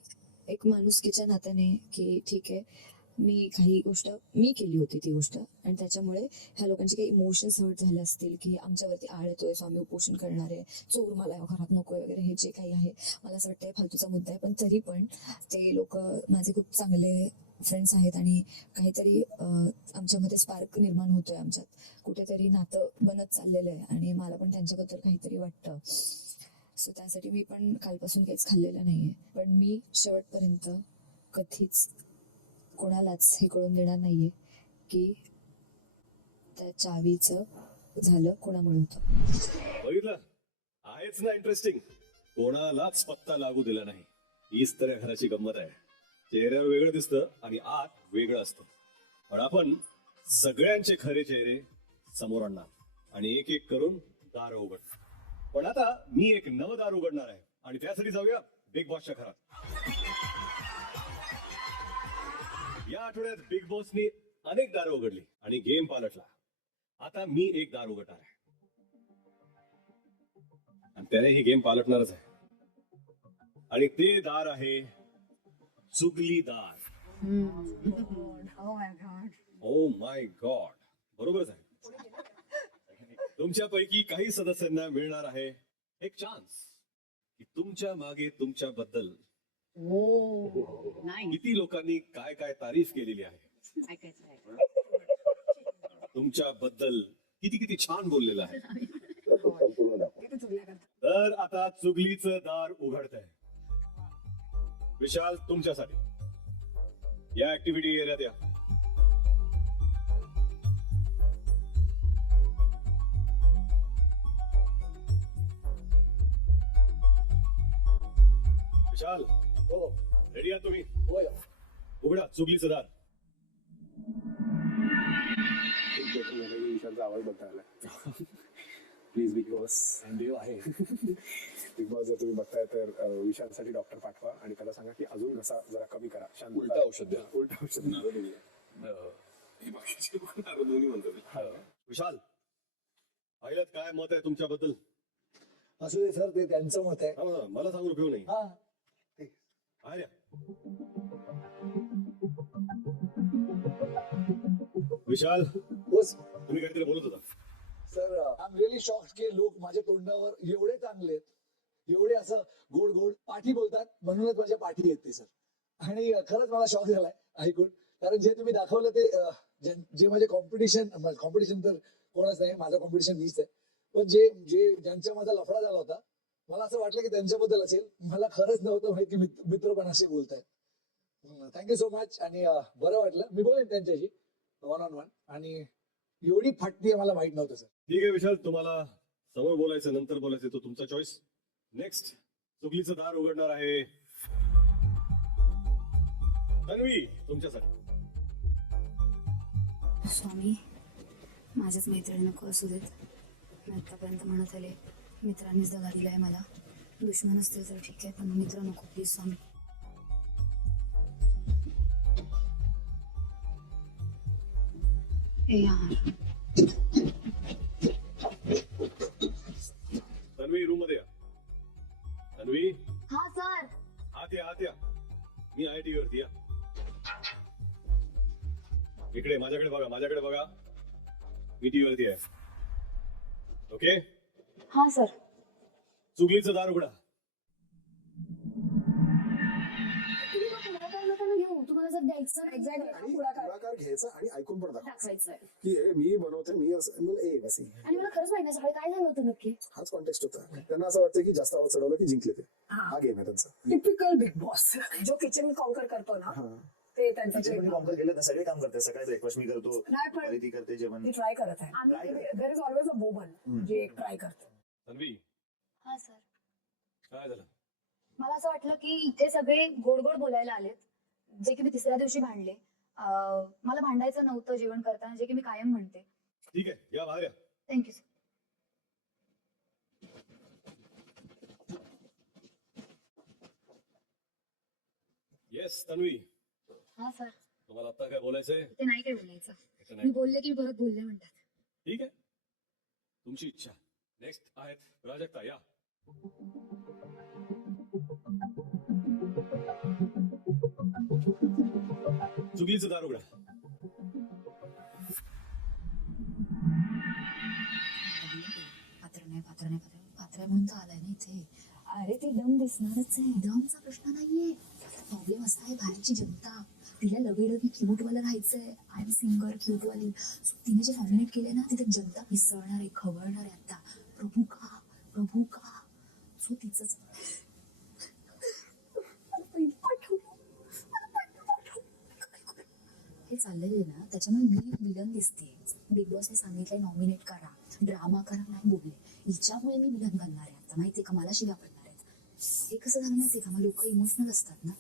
एक माणुसकीच्या नात्याने की ठीक आहे, मी काही गोष्ट मी केली होती ती गोष्ट, आणि त्याच्यामुळे ह्या लोकांचे काही इमोशन्स हर्ट झाले असतील की आमच्यावरती आळ येतोय, सो आम्ही उपोषण करणार आहे, चोर मला घरात नकोय वगैरे, हे जे काही आहे मला असं वाटतं फालतूचा मुद्दा आहे. पण तरी पण ते लोक माझे खूप चांगले फ्रेंड्स आहेत आणि काहीतरी आमच्यामध्ये स्पार्क निर्माण होतोय, आमच्यात कुठेतरी नातं बनत चाललेलं आहे आणि मला पण त्यांच्याबद्दल काहीतरी वाटतं. सो त्यासाठी मी पण कालपासून काहीच खाल्लेलं नाहीये. पण मी शेवटपर्यंत कधीच कोणालाच हे कळून देणार नाहीये की त्या चावीचं झालं कोणामुळे होतं. बघितलं, आहेच ना इंटरेस्टिंग. कोणालाच पत्ता लागू दिला नाही. हीच तर या घराची गंमत आहे. चेहऱ्यावर वेगळं दिसतं आणि आत वेगळं असतं. पण आपण सगळ्यांचे खरे चेहरे समोर आणणार आणि एक एक करून दार उघड. पण आता मी एक नवं दार उघडणार आहे आणि त्यासाठी जाऊया बिग बॉसच्या घरात. या आठवड्यात बिग बॉसनी अनेक दारं उघडली आणि गेम पालटला. आता मी एक दार उघडणार आहे आणि त्याने ही गेम पालटणारच आहे. आणि ते दार आहे चुगलीदार. ओ माय गॉड, बरोबरच आहे. तुमच्यापैकी काही सदस्यांना मिळणार आहे एक चान्स की तुमच्या मागे तुमच्याबद्दल किती लोकांनी काय काय तारीफ केलेली आहे, तुमच्याबद्दल किती किती छान बोललेलं आहे. किती चुगल्या करतात. तर आता चुगलीचं दार उघडत आहे. विशाल, तुमच्यासाठी या ऍक्टिव्हिटी एरियात या. विशाल, हो रेडी आहात तुम्ही? होय उघडा चुगलीचं दार. विशालचा आवाज बघता आला. प्लीज बिग बॉस देव आहे. बिग बॉस जर तुम्ही बघताय तर विशालसाठी डॉक्टर पाठवा आणि त्याला सांगा की अजून घसा जरा कमी करा. शांत उलटा औषध द्या. उलटा औषध दोन्ही म्हणतो. विशाल, पाहिलं काय मत आहे तुमच्याबद्दल? असू दे सर, ते त्यांचं मत आहे. हा, मला सांगून उपयोग नाही. हा आहे ना? विशाल, बस तुम्ही काहीतरी बोलत होता. Sir I am really shocked की लोक माझ्या तोंडावर एवढे चांगले आहेत, एवढे असं गोड गोड पाठी बोलतात, म्हणूनच माझ्या पाठी येते सर. आणि खरंच मला शॉक झालाय ऐकून, कारण जे तुम्ही दाखवलं ते जे माझे कॉम्पिटिशन तर कोणच नाही, माझं कॉम्पिटिशन मीच आहे. पण जे जे ज्यांच्या माझा लफडा झाला होता, मला असं वाटलं की त्यांच्याबद्दल असेल. मला खरंच नव्हतं माहित की मित्र पण असे बोलतायत. Thank you so much. आणि बरं वाटलं, मी बोलेन त्यांच्याशी वन ऑन वन. आणि एवढी फाटती आहे मला माहित नव्हतं सर. ठीक आहे विशाल, तुम्हाला समोर बोलायचं नंतर बोलायचं तो तुमचा चॉईस. नेक्स्ट चुगलीचं दार उघडणार आहे तन्वी, तुमच्यासाठी. स्वामी, माझ्याच मैत्रिणी नको असू देत. मी आतापर्यंत म्हणत आले मित्रांनीच दगा दिलाय मला. दुश्मन असतील तर ठीक आहे, पण मित्र नको प्लीज स्वामी. ए यार, तन्वी रूम मध्ये या. तन्वी, हा सर. आत या, आत या. मी आहे टीव्ही वरती या. इकडे माझ्याकडे बघा, माझ्याकडे बघा. मी टीव्ही वरती आहे. ओके, हा सर. चुगलीचं दार उघडा. तुम्ही मग पुढाकार नका ना घेऊ. तुम्हाला जर द्यायचं एक्झॅक्टली पुढाकार पुढाकार घ्यायचा आणि ऐकून पण दाखवा दाखवायचंय. की हे मी बनवते, मी असं मला ए बस आणि मला खरंच माहिती नाही सकाळी काय झालं होतं नक्की. हाच कॉन्टेक्स्ट होता. त्यांना असं वाटतं की जास्त आवाज चढवलं की जिंकले ते. हा गेम आहे त्यांचा. Typical big boss. जो किचन कॉन्कर करतो ना, हा ते त्यांचं केलं तर सगळे काम करते. सकाळी ब्रेकफास्ट मी करतो, नाही, पण दुपारी ती करते जेवण. मी ट्राय करत आहे. There is always a woman जे ट्राय करते. तन्वी, हा सर. काय झालं? मला असं वाटलं की इथे सगळे गोड गोड बोलायला आलेत, जे की मी तिसऱ्या दिवशी भांडले. मला भांडायचं नव्हतं जेवण करताना, जे की मी कायम म्हणते. ठीक आहे, या बाहेर या. Thank you sir. येस तन्वी, हा सर. तुम्हाला आता काय बोलायचंय? ते नाही काय बोलायचं. असं मी नाही. बोलले की परत बोलले म्हणतात. ठीक आहे, तुमची इच्छा. नेक्स्ट आहेत प्राजक्ता, या. चुगलीचं दार उघडा. पात्र म्हणून तर आलाय ना इथे. अरे ते दम दिसणारच आहे. दमचा प्रश्न नाहीये. प्रॉब्लेम असा आहे, बाहेरची जनता तिला लवी क्यूट वाला राहायचंय. आय एम सिंगर क्यूट वाली. तिने जे नॉमिनेट केले ना, तिथे जनता मिसळणार आहे, खवळणार आहे आता. प्रभू का सो तिचंच हे चाललेलं आहे ना, त्याच्यामुळे मी विलन दिसते. बिग बॉसने सांगितलंय नॉमिनेट करा, ड्रामा करा, नाही बोलले. हिच्यामुळे मी विलन बनणार आहे आता, माहितीये का. मला शिव्या पडणार आहेत. हे कसं झालं माहितीये का, मग लोक इमोशनल असतात ना.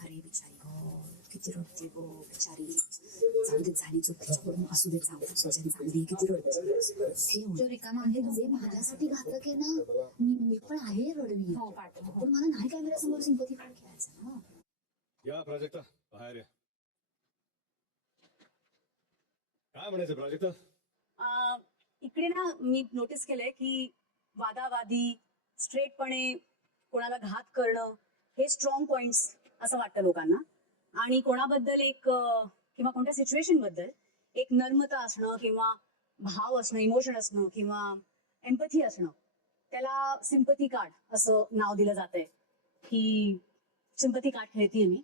अरे बिचारी गो, किती रडते गो बिचारी. चांगली झाली चूक त्याच्याकडून, असू दे चांगली, किती रडते. हे जो रिकामा आहे, जे माझ्यासाठी घातक आहे ना, मी पण आहे रडवी, पण मला नाही कॅमेऱ्यासमोर सिंपथी पण खेळायचं ना. या प्राजक्ता, बाहेर या. काय म्हणायचं प्राजक्ता? इकडे ना मी नोटीस केलंय की वादावादी, स्ट्रेटपणे कोणाला घात करणं, हे स्ट्रॉंग पॉइंट्स असं वाटतं लोकांना. आणि कोणाबद्दल एक किंवा कोणत्या सिच्युएशन बद्दल एक नर्मता असणं किंवा भाव असणं, इमोशन असणं किंवा एम्पथी असणं, त्याला सिम्पथी कार्ड असं नाव दिलं जातंय की सिम्पथी कार्ड खेळतीये मी.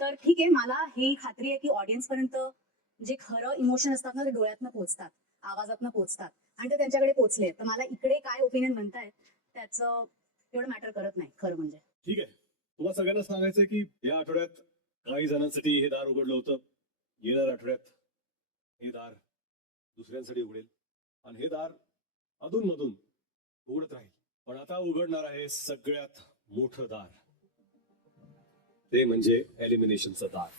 तर ठीक आहे, मला ही खात्री आहे की ऑडियन्स पर्यंत जे खरं इमोशन असतात ना ते डोळ्यातनं पोहोचतात, आवाजातनं पोहोचतात आणि ते त्यांच्याकडे पोहोचले. तर मला इकडे काय ओपिनियन म्हणतायत त्याचं एवढं मॅटर करत नाही खरं म्हणजे. ठीक आहे, तुम्हाला सगळ्यांना सांगायचंय की या आठवड्यात काही जणांसाठी हे दार उघडलं होतं. येणाऱ्या आठवड्यात हे दार दुसऱ्यांसाठी उघडेल आणि हे दार अधूनमधून उघडत राहील. पण आता उघडणार आहे सगळ्यात मोठं दार, ते म्हणजे एलिमिनेशनचं दार.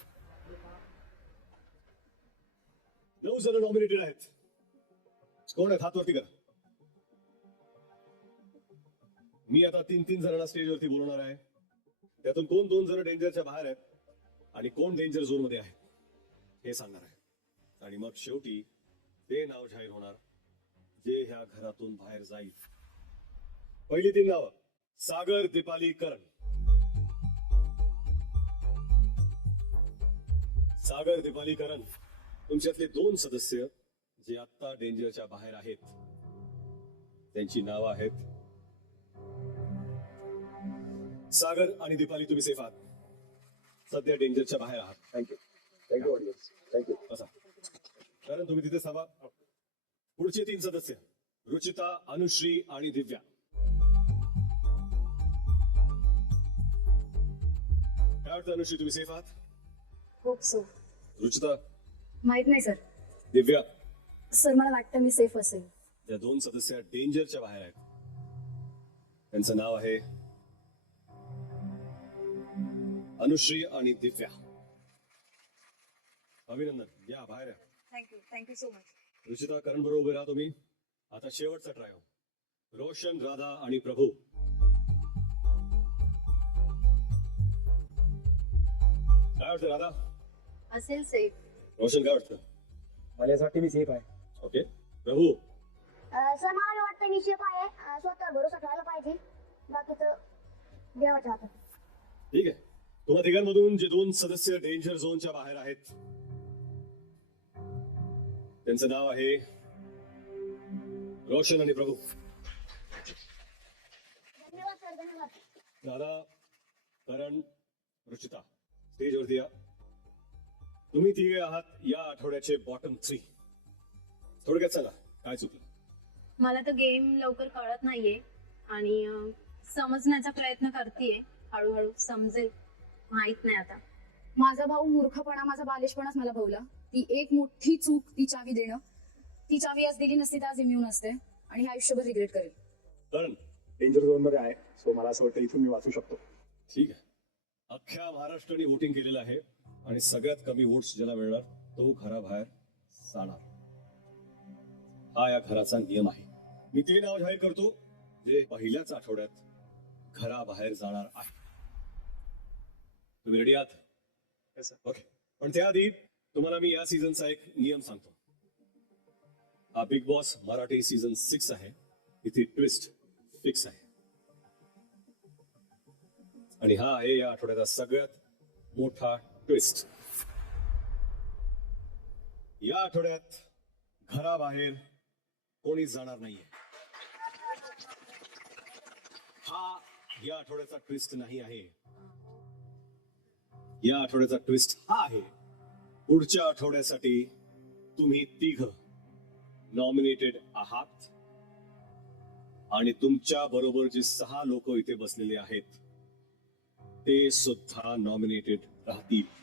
9 जण नॉमिनेटेड आहेत. कोण आहेत? हात वरती करा. मी आता 3 जणांना स्टेजवरती बोलवणार आहे. त्यातून कोण 2 जण डेंजरच्या बाहेर आहेत आणि कोण डेंजर झोन मध्ये आहे हे सांगणार आहे. आणि मग शेवटी ते नाव जाहीर होणार जे ह्या घरातून बाहेर जाईल. पहिली 3 नावं: सागर, दीपाली, करण. सागर, दीपाली, करण, तुमच्यातले 2 सदस्य जे आता डेंजरच्या बाहेर आहेत त्यांची नावं आहेत. सागर आणि दीपाली, तुम्ही सेफ आहात. सध्या डेंजरच्या बाहेर आहात. Thank you audience, thank you. बसा. कारण तुम्ही तिथे थांबा. पुढचे 3 सदस्य: रुचिता, अनुश्री आणि दिव्या. काय वाटतं अनुश्री, तुम्ही सेफ आहात? Hope so. रुचिता, माहित नाही सर. दिव्या, सर मला वाटतं मी सेफ असेल. त्या 2 सदस्य डेंजरच्या बाहेर आहेत. त्यांचं नाव आहे अनुश्री आणि दिव्या. अभिनंदन, या बाहेर या. Thank you so much. Ruchita, Karan बरोबर उभे राहा तुम्ही. आता शेवटचा ट्राय. रोशन, राधा आणि प्रभू. काय वाटतं राधा? असेल सेफ. रोशन, काय वाटतं? मला असं वाटतं मी सेफ आहे. ओके. प्रभू? सर मला वाटतं मी सेफ आहे. स्वतःवर भरोसा ठेवायला पाहिजे, बाकीचं देवाच्या हातात. ठीक आहे. तुम्हा तिघांमधून जे 2 सदस्य डेंजर झोनच्या बाहेर आहेत त्यांचं नाव आहे रोशन आणि प्रभू. धन्यवाद सर, धन्यवाद. दादा, करण, रुचिता, स्टेजवरती या. तुम्ही तिघे आहात या आठवड्याचे बॉटम 3. थोडक्यात सांगा काय चुकलं. मला तर गेम लवकर कळत नाहीये आणि समजण्याचा प्रयत्न करतेय. हळूहळू समजेल, माहित नाही आता. माझा भाऊ मूर्खपणा, माझा बालिशपणाच मला भवला. ती एक मोठी चूक, ती चावी देणं. ती चावी आज दिली नसती तर आज इम्यून असते आणि हे आयुष्यभर रिग्रेट करेल. करण? डेंजर झोन मध्ये आहे, सो मला असं वाटतं इथून मी वाचू शकतो. ठीक आहे. अख्ख्या महाराष्ट्राने वोटिंग केलेलं आहे आणि सगळ्यात कमी वोट्स ज्याला मिळणार तो घराबाहेर जाणार. हा या घराचा नियम आहे. मी ते नाव जाहीर करतो जे पहिल्याच आठवड्यात घराबाहेर जाणार आहे. तुम्ही रेडी आहात? ओके. पण त्याआधी तुम्हाला मी या सीझनचा एक नियम सांगतो. हा बिग बॉस मराठी सीझन 6 आहे. इथे ट्विस्ट फिक्स आहे आणि हा आहे या आठवड्याचा सगळ्यात मोठा ट्विस्ट. या आठवड्यात घराबाहेर कोणीच जाणार नाहीये. हा या आठवड्याचा ट्विस्ट नाही आहे. या आठवड्याचा ट्विस्ट हा आहे पुढच्या आठवड्यासाठी तुम्ही 3 नॉमिनेटेड आहात आणि तुमच्या बरोबर जे 6 लोक इथे बसलेले आहेत ते सुद्धा नॉमिनेटेड राहतील.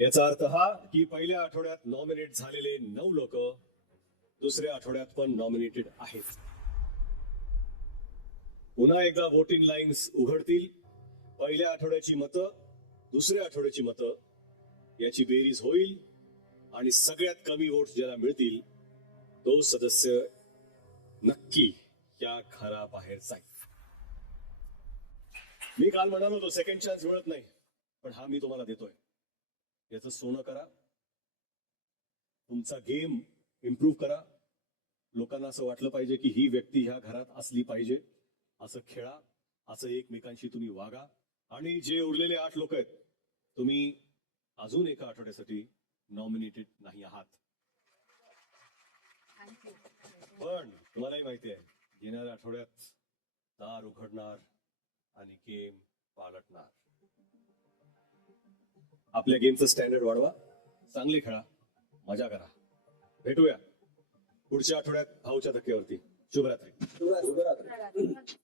याचा अर्थ हा की पहिल्या आठवड्यात नॉमिनेट झालेले 9 लोक दुसऱ्या आठवड्यात पण नॉमिनेटेड आहेत. पुन्हा एकदा वोटिंग लाईन्स उघडतील. पहिल्या आठवड्याची मतं, दुसऱ्या आठवड्याची मतं याची बेरीज होईल आणि सगळ्यात कमी वोट ज्याला मिळतील तो सदस्य नक्की या घराबाहेर जाईल. मी काल म्हणालो होतो सेकंड चान्स मिळत नाही, पण हा मी तुम्हाला देतोय. याचं सोनं करा. तुमचा गेम इम्प्रूव्ह करा. लोकांना असं वाटलं पाहिजे की ही व्यक्ती ह्या घरात असली पाहिजे. असं खेळा असं एकमेकांशी तुम्ही वागा. आणि जे उरलेले 8 लोक आहेत, तुम्ही अजून एका आठवड्यासाठी नॉमिनेटेड नाही आहात. पण तुम्हालाही माहिती आहे, येणाऱ्या आठवड्यात दार उघडणार आणि गेम पालटणार. आपल्या गेमचं स्टँडर्ड वाढवा, चांगले खेळा, मजा करा. भेटूया पुढच्या आठवड्यात भाऊच्या धक्क्यावरती. शुभरात्री. शुभरात्री.